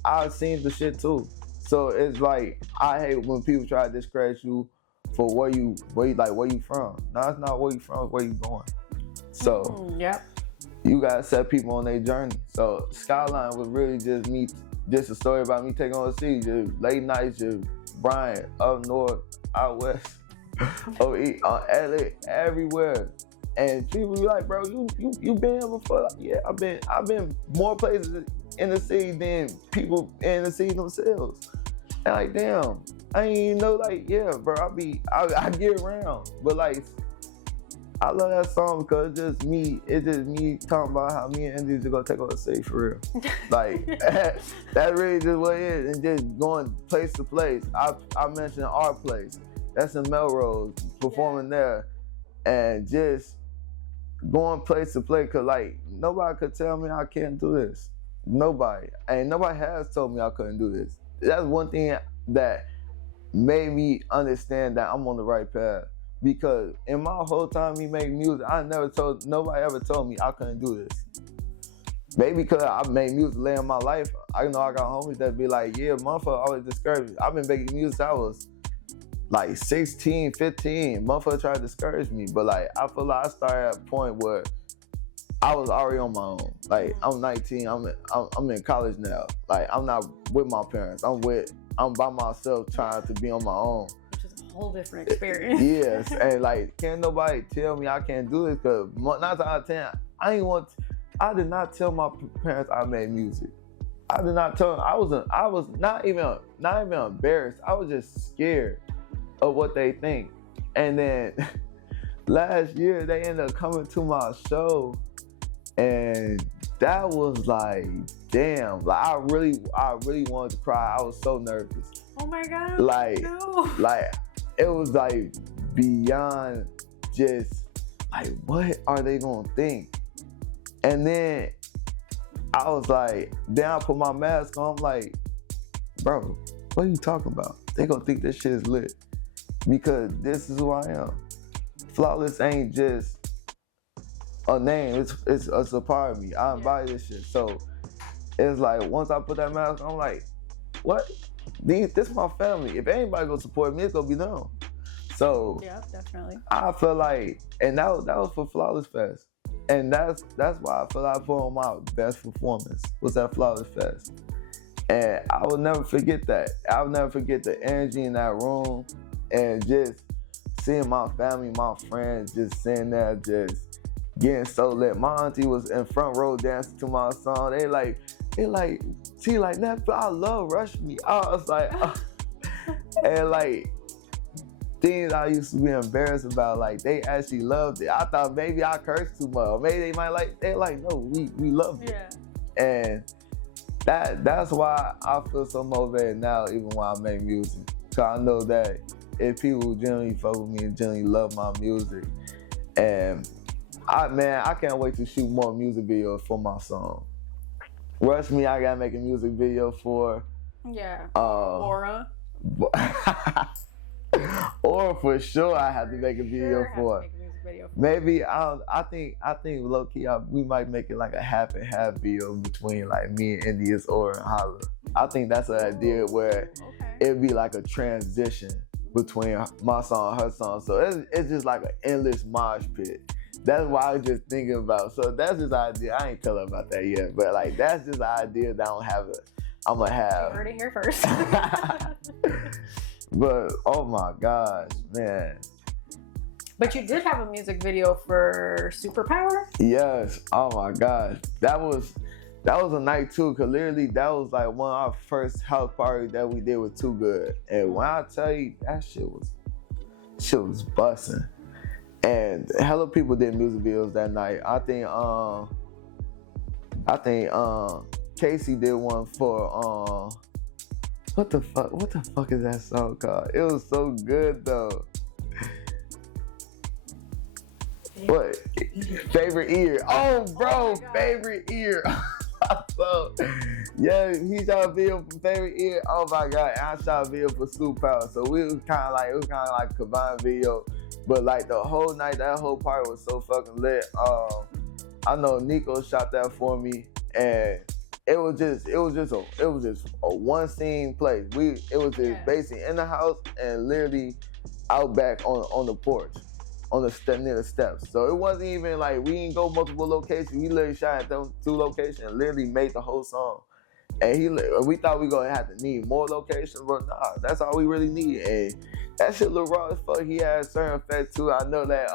I seen the shit too. So it's like, I hate when people try to discredit you for where you from. No, it's not where you from, it's where you going. So you gotta set people on their journey. So Skyline was really just a story about me taking on the city, just late nights, just Brian, up north, out west. Over LA, everywhere, and people be like, "Bro, you been here before?" Like, yeah, I've been more places in the city than people in the city themselves. And like, damn, I ain't even know. Like, yeah, bro, I get around, but like, I love that song because it's just me talking about how me and Indies are gonna take over the city for real. Like, that really just what it is, and just going place to place. I mentioned our place. That's in Melrose, performing there, and just going place to place, cause like nobody could tell me I can't do this. Nobody has told me I couldn't do this. That's one thing that made me understand that I'm on the right path, because in my whole time me making music, nobody ever told me I couldn't do this. Maybe because I made music late in my life. I know I got homies that be like, yeah, motherfucker always discouraged me. I've been making music I was like 16, 15, motherfucker tried to discourage me, but like I feel like I started at a point where I was already on my own. Like, I'm 19, I'm in college now. Like, I'm not with my parents. I'm by myself trying to be on my own. Which is a whole different experience. Yes, and like, can't nobody tell me I can't do this, because 9 times out of 10, I did not tell my parents I made music. I did not tell them. I was not even embarrassed. I was just scared of what they think. And then last year they ended up coming to my show, and that was like, damn, like I really wanted to cry. I was so nervous. Oh my God. Like, no. Like, it was like beyond just like, what are they gonna think? And then I was like, then I put my mask on. I'm like, bro, what are you talking about? They gonna think this shit is lit. Because this is who I am. Flawless ain't just a name, it's a part of me. I embody this shit. So it's like, once I put that mask on, I'm like, what? This is my family. If anybody gonna support me, it's gonna be them. So yeah, definitely. I feel like, and that was for Flawless Fest. And that's why I feel like I put on my best performance, was at Flawless Fest. And I will never forget that. I'll never forget the energy in that room and just seeing my family, my friends just sitting there just getting so lit. My auntie was in front row dancing to my song. She like, Netflix, I love Rush Me. I was like, and like, things I used to be embarrassed about, like they actually loved it. I thought maybe I cursed too much. Maybe they might like, they're like, no, we loved it. Yeah. And that's why I feel so motivated now, even when I make music. Cause I know that if people generally fuck with me and generally love my music, and I can't wait to shoot more music videos for my song. Rush Me, I gotta make a music video for. Yeah. Aura. Or for sure, I have to make a video for. Maybe I think low key we might make it like a half and half video between like me and India's or and Holla. I think that's an idea where it'd be like a transition between my song and her song. So it's just like an endless mosh pit. That's what I was just thinking about. So that's just an idea. I ain't tell her about that yet, but like that's just an idea that I'm gonna have. You heard it here first. But oh my gosh, man. But you did have a music video for Superpower? Yes. Oh my gosh. That was a night too, cause literally that was like one of our first house parties that we did with Too Good. And when I tell you that shit was busting. And hella people did music videos that night. I think Casey did one for what the fuck is that song called? It was so good though. What? Favorite Ear. Oh, bro, Favorite Ear. So, yeah, he shot a video for Favorite Ear. Oh my God, and I shot a video for Superpower. So it was kind of like a combined video. But like the whole night, that whole party was so fucking lit. I know Nico shot that for me, and it was just a one scene place. It was just basically in the house and literally out back on the porch. On the step near the steps. So it wasn't even like we didn't go multiple locations. We literally shot at those 2 locations and literally made the whole song. And we thought we gonna have to need more locations, but nah, that's all we really need. And that shit look raw as fuck. He had a certain effect too. I know that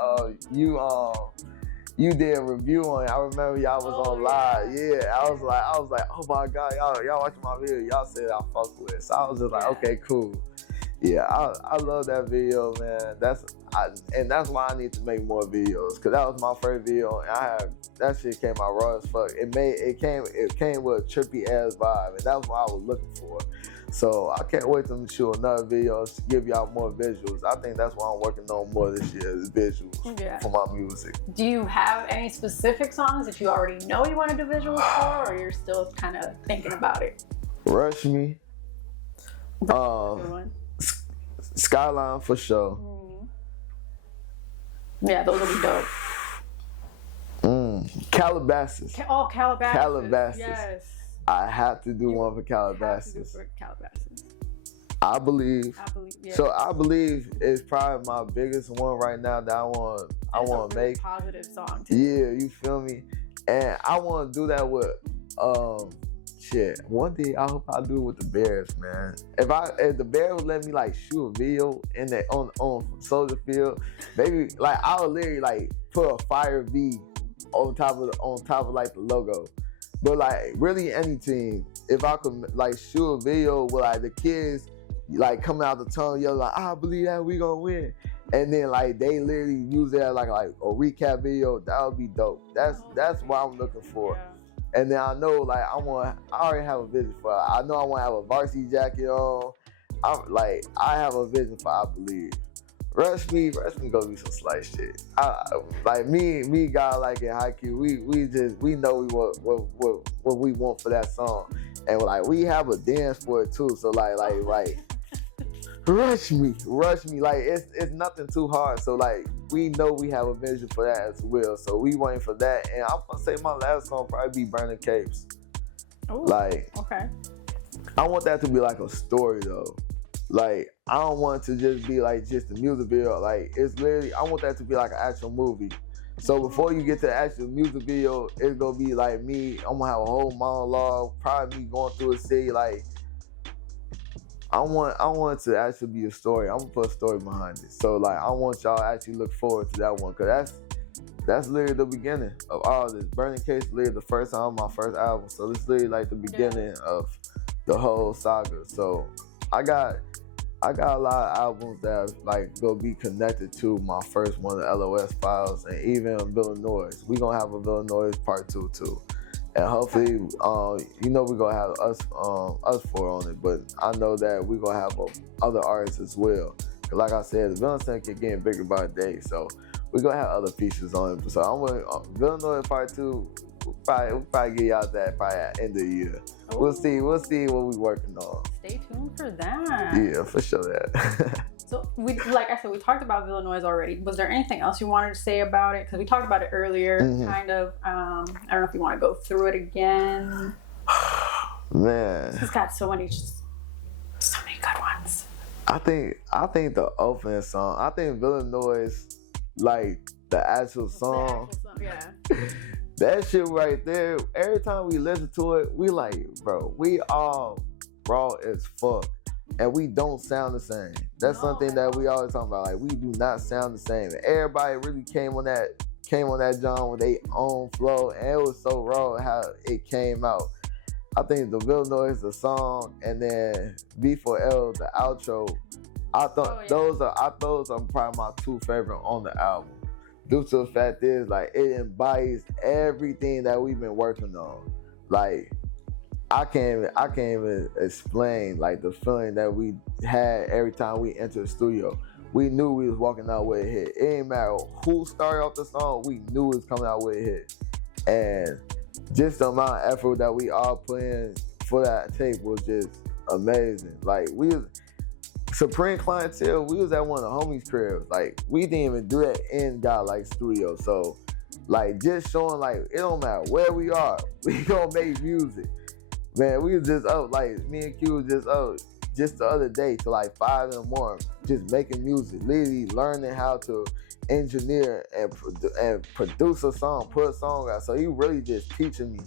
you did a review on it. I remember y'all was on live. Yeah, I was like, oh my God, y'all watching my video. Y'all said I fuck with it. So I was just like, okay, cool. Yeah, I love that video, man. That's why I need to make more videos, cause that was my first video, and that shit came out raw as fuck. It came with a trippy ass vibe, and that's what I was looking for. So I can't wait to shoot another video to give y'all more visuals. I think that's what I'm working on more this year is visuals for my music. Do you have any specific songs that you already know you want to do visuals for, or you're still kind of thinking about it? Rush Me. Skyline for sure. Yeah, those will be dope. Calabasas. Calabasas. Calabasas. Yes. I have to do one for Calabasas. I believe. Yeah. So I believe it's probably my biggest one right now that I want to make. Positive song too. Yeah, you feel me? And I want to do that with one day I hope I do it with the Bears, man. If the Bears would let me like shoot a video in that on Soldier Field, maybe like I would literally like put a fire V on top of like the logo. But like really any team, if I could like shoot a video with like the kids like coming out the tunnel yelling like I believe that we gonna win, and then like they literally use that like a recap video, that would be dope. That's what I'm looking for. Yeah. And then I know, like, I already have a vision for it. I know I want to have a varsity jacket on. I have a vision for I Believe. Rush Me gonna be some slight shit. Me, guy like in Haiku, we know what we want for that song. And like, we have a dance for it too. So like, Rush me, like it's nothing too hard. So like we know we have a vision for that as well. So we waiting for that. And I'm gonna say my last song probably be Burning Capes. Ooh, like okay. I want that to be like a story though. Like I don't want it to just be like just a music video. Like it's literally I want that to be like an actual movie. So before you get to the actual music video, it's gonna be like me. I'm gonna have a whole monologue, probably me going through a city. Like I want it to actually be a story. I'm gonna put a story behind it. So like I want y'all to actually look forward to that one, cause that's literally the beginning of all this. Burning Case literally the first time my first album. So this is literally like the beginning of the whole saga. So I got a lot of albums that like gonna be connected to my first one, the LOS Files, and even Illinois. We gonna have a Illinois part 2 too. And hopefully, we're gonna have us four on it. But I know that we're gonna have other artists as well. Cause like I said, the Villain Center keep getting bigger by the day. So we're gonna have other features on it. So I'm gonna Illinois part 2. We'll probably get y'all that probably at the end of the year. Ooh. We'll see what we working on. Stay tuned for that. Yeah, for sure that. So like I said, we talked about Illinois already. Was there anything else you wanted to say about it? Because we talked about it earlier, kind of. I don't know if you want to go through it again. Man, it's got so many good ones. I think the opening song. I think Illinois, like the actual song. Yeah. That shit right there. Every time we listen to it, we like, bro, we all raw as fuck. And we don't sound the same. That's something that we always talk about. Like we do not sound the same. Everybody really came on that John with their own flow, and it was so raw how it came out. I think the Illinois, the song, and then B4L, the outro. I thought those are probably my 2 favorite on the album. Due to the fact is like it embodies everything that we've been working on. Like I can't even explain like the feeling that we had every time we entered the studio. We knew we was walking out with a hit. It ain't matter who started off the song, we knew it was coming out with a hit. And just the amount of effort that we all put in for that tape was just amazing. Like we was Supreme Clientele, we was at one of the homies' cribs. Like we didn't even do that in God like studio. So like just showing like it don't matter where we are, we gonna make music. Man, we was just up, like, me and Q was just up just the other day till like 5 in the morning, just making music, literally learning how to engineer and produce a song, put a song out. So he really just teaching me,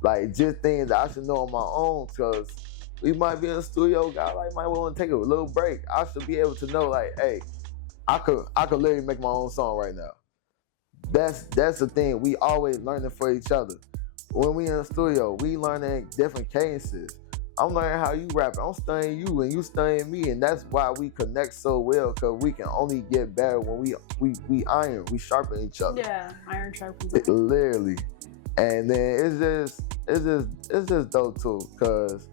like, just things that I should know on my own, because we might be in the studio, God, like, might want to take a little break. I should be able to know, like, hey, I could literally make my own song right now. That's the thing. We always learning for each other. When we in the studio, we learning different cadences. I'm learning how you rap. I'm studying you and you studying me, and that's why we connect so well, because we can only get better when we sharpen each other. Yeah, iron sharpens iron. Literally. And then it's just dope too, because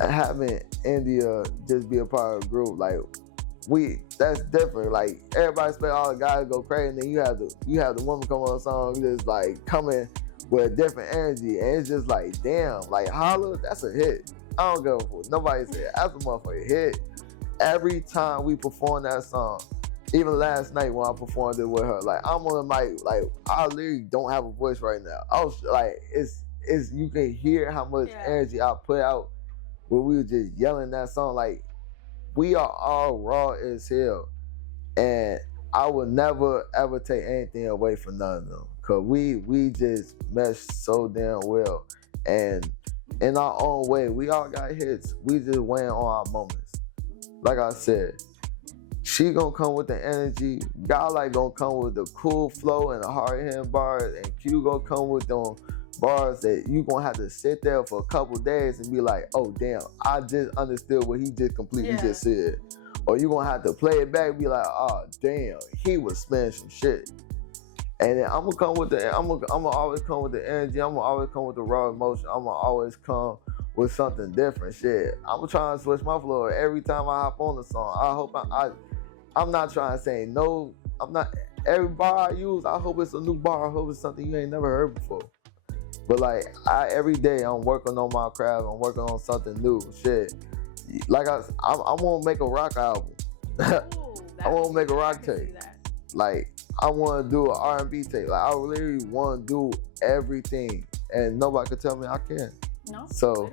having India just be a part of the group, like that's different. Like everybody expect all the guys go crazy, and then you have the woman come on the song just like coming with a different energy, and it's just like, damn, like Holla, that's a hit. I don't go for it. Nobody said that's a motherfucking hit. Every time we perform that song, even last night when I performed it with her, like I'm on the mic, like I literally don't have a voice right now. I was like, it's you can hear how much energy I put out when we were just yelling that song. Like we are all raw as hell, and I would never ever take anything away from none of them. Cause we just mesh so damn well, and in our own way, we all got hits. We just waiting on our moments. Like I said, she gonna come with the energy. God like gonna come with the cool flow and the hard hitting bars, and Q gonna come with them bars that you gonna have to sit there for a couple days and be like, oh damn, I just understood what he just completely just said. Or you gonna have to play it back and be like, oh damn, he was spinning some shit. And then I'm gonna always come with the energy. I'm gonna always come with the raw emotion. I'm gonna always come with something different. Shit, I'm trying to switch my flow every time I hop on the song. I hope I'm not trying to say no. I'm not every bar I use. I hope it's a new bar. I hope it's something you ain't never heard before. But like every day I'm working on my craft. I'm working on something new. Shit, like I want to make a rock album. I want to make a rock tape. Like. I want to do an R&B tape. Like I literally want to do everything, and nobody could tell me I can't. No. So,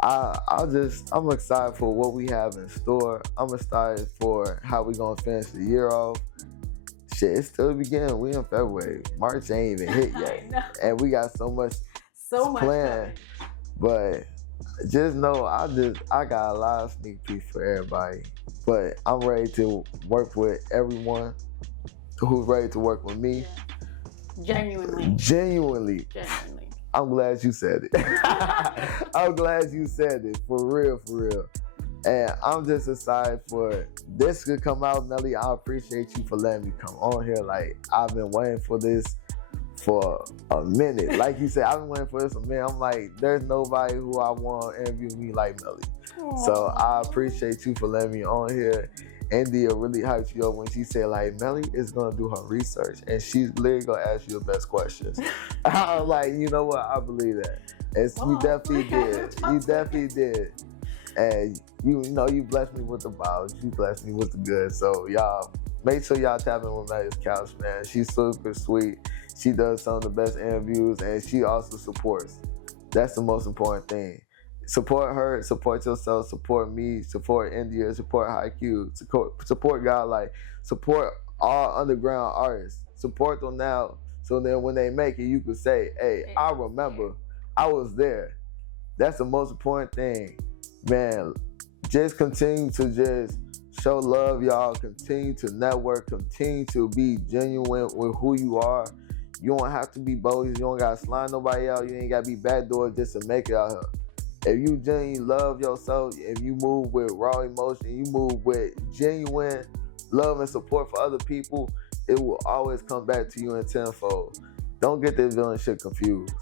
literally. I'm excited for what we have in store. I'm excited for how we gonna finish the year off. shit, it's still beginning. We in February. March ain't even hit I yet. know. And we got so much So much planned. But just know I got a lot of sneak peeks for everybody. But I'm ready to work with everyone who's ready to work with me. Genuinely. Genuinely. I'm glad you said it. I'm glad you said it. For real, for real. And I'm just excited for this to come out, Melly. I appreciate you for letting me come on here. Like, I've been waiting for this for a minute. Like you said, I've been waiting for this a minute. I'm like, there's nobody who I want to interview me like Melly. Aww. So I appreciate you for letting me on here. India really hyped you up when she said, like, Melly is going to do her research and she's literally going to ask you the best questions. I was like, you know what? I believe that. And you definitely did. You definitely did. And you know, you blessed me with the vibes. You blessed me with the good. So y'all, make sure y'all tap in with Melly's couch, man. She's super sweet. She does some of the best interviews and she also supports. That's the most important thing. Support her, support yourself, support me, support India, support HiQ, support God, like, support all underground artists. Support them now, so then when they make it, you can say, hey, I remember, I was there. That's the most important thing. Man, just continue to just show love, y'all. Continue to network, continue to be genuine with who you are. You don't have to be bogus, you don't gotta slime nobody out, you ain't gotta be backdoor just to make it out here. If you genuinely love yourself, if you move with raw emotion, you move with genuine love and support for other people, it will always come back to you in tenfold. Don't get this villain shit confused.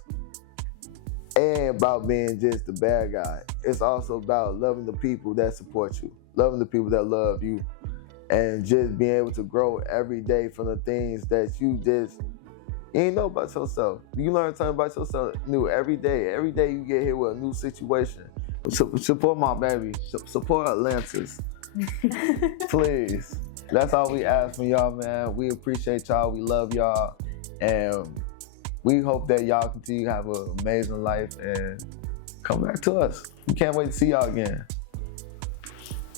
And about being just the bad guy. It's also about loving the people that support you, loving the people that love you, and just being able to grow every day from the things that you ain't know about yourself. You learn something about yourself new every day. Every day you get hit with a new situation. Support my baby. Support Atlantis. Please. That's all we ask from y'all, man. We appreciate y'all. We love y'all. And we hope that y'all continue to have an amazing life and come back to us. We can't wait to see y'all again.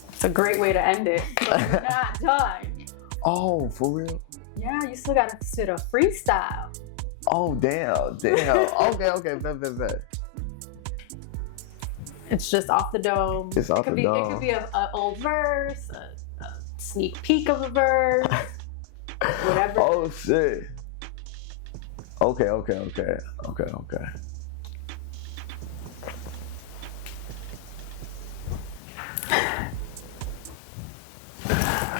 It's a great way to end it. But we're not done. Oh, for real? Yeah, you still gotta sit a freestyle. Oh, damn. Okay, bet. It's just off the dome. It's off the dome. It could be an old verse, a sneak peek of a verse, whatever. Oh, shit. Okay.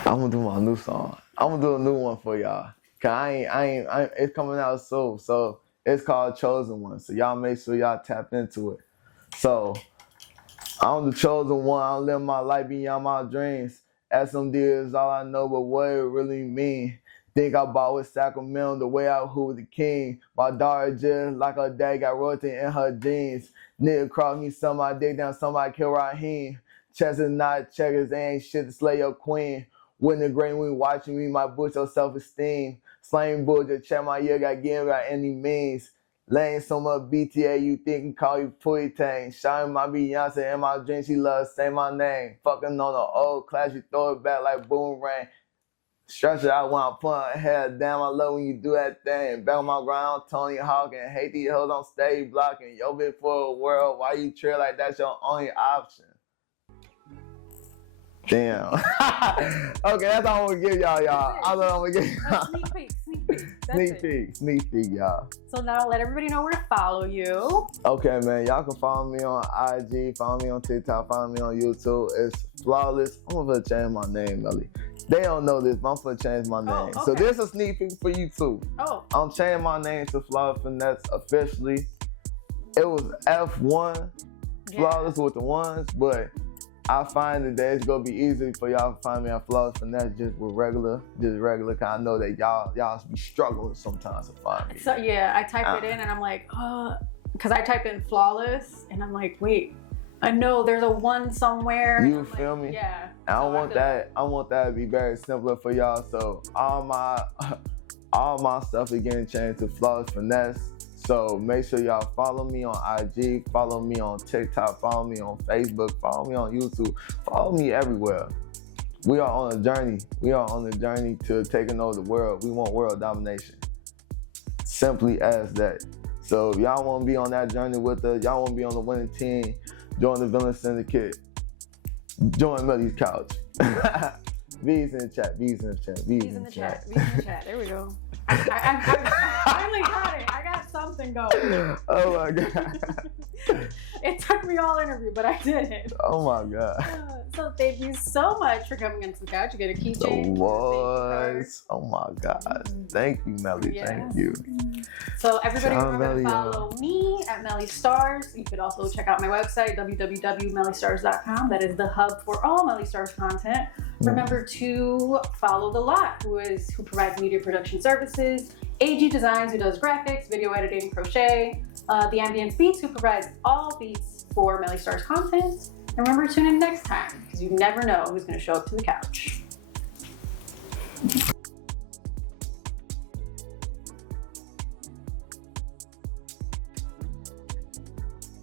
I'm gonna do my new song. I'm gonna do a new one for y'all. Cause I ain't, it's coming out soon. So it's called Chosen One. So y'all make sure y'all tap into it. So I'm the chosen one. I live my life beyond my dreams. SMD is all I know, but what it really mean. Think I bought with Sacramento the way I who was the king. My daughter just like her dad got royalty in her jeans. Nigga cross me, somebody dig down, somebody kill Raheem. Chess is not checkers, they ain't shit to slay your queen. When the great when watching me, my boost your self-esteem. Slang bull, just check my ear, got given by any means. Laying so much BTA, you think call you Pui Tang. Shine my Beyonce and my dream, she loves say my name. Fucking on the old class, you throw it back like boomerang. Stretch it out when I put head down. I love when you do that thing. Back on my ground, Tony Hawk and hate these hoes on stage blocking. Yo, bit for a world. Why you trail like that's your only option? Damn. Okay, that's all I'm gonna give y'all. I'm gonna give y'all. Sneak peek, y'all. So now let everybody know where to follow you. Okay, man. Y'all can follow me on IG, follow me on TikTok, follow me on YouTube. It's Flawless. I'm gonna change my name, Melly. They don't know this, but I'm gonna change my name. Oh, okay. So this is a sneak peek for you too. Oh. I'm changing my name to Flawless Finesse officially. It was F1, Flawless with the ones, but I find that it's gonna be easy for y'all to find me on Flawless Finesse just regular, cause I know that y'all be struggling sometimes to find me. So yeah, I type it in and I'm like, cause I type in Flawless and I'm like, wait, I know there's a one somewhere. You feel me? Yeah. And I want that to be very simpler for y'all. So all my stuff is getting changed to Flawless Finesse. So make sure y'all follow me on IG, follow me on TikTok, follow me on Facebook, follow me on YouTube, follow me everywhere. we are on a journey. We are on a journey to taking over the world. We want world domination. Simply as that. So if y'all want to be on that journey with us, y'all want to be on the winning team, join the Villain Syndicate, join Melly's couch. V's in the chat, V's in the chat, V's in the chat, V's in the chat. There we go. I finally got it. I got something going. Oh my God. It took me all interview, but I did it. Oh my God. So thank you so much for coming into the couch. You get a keychain. Oh my God. Thank you, Melly. Yes. Thank you. So everybody Ciao, remember Melly, to follow me at Melly Starz. You could also check out my website, www.mellystars.com. That is the hub for all Melly Starz content. Remember to follow The Lot, who provides media production services, AG Designs, who does graphics, video editing, crochet, The Ambience Beats, who provides all beats for Melly Starz content. And remember to tune in next time, because you never know who's going to show up to the couch.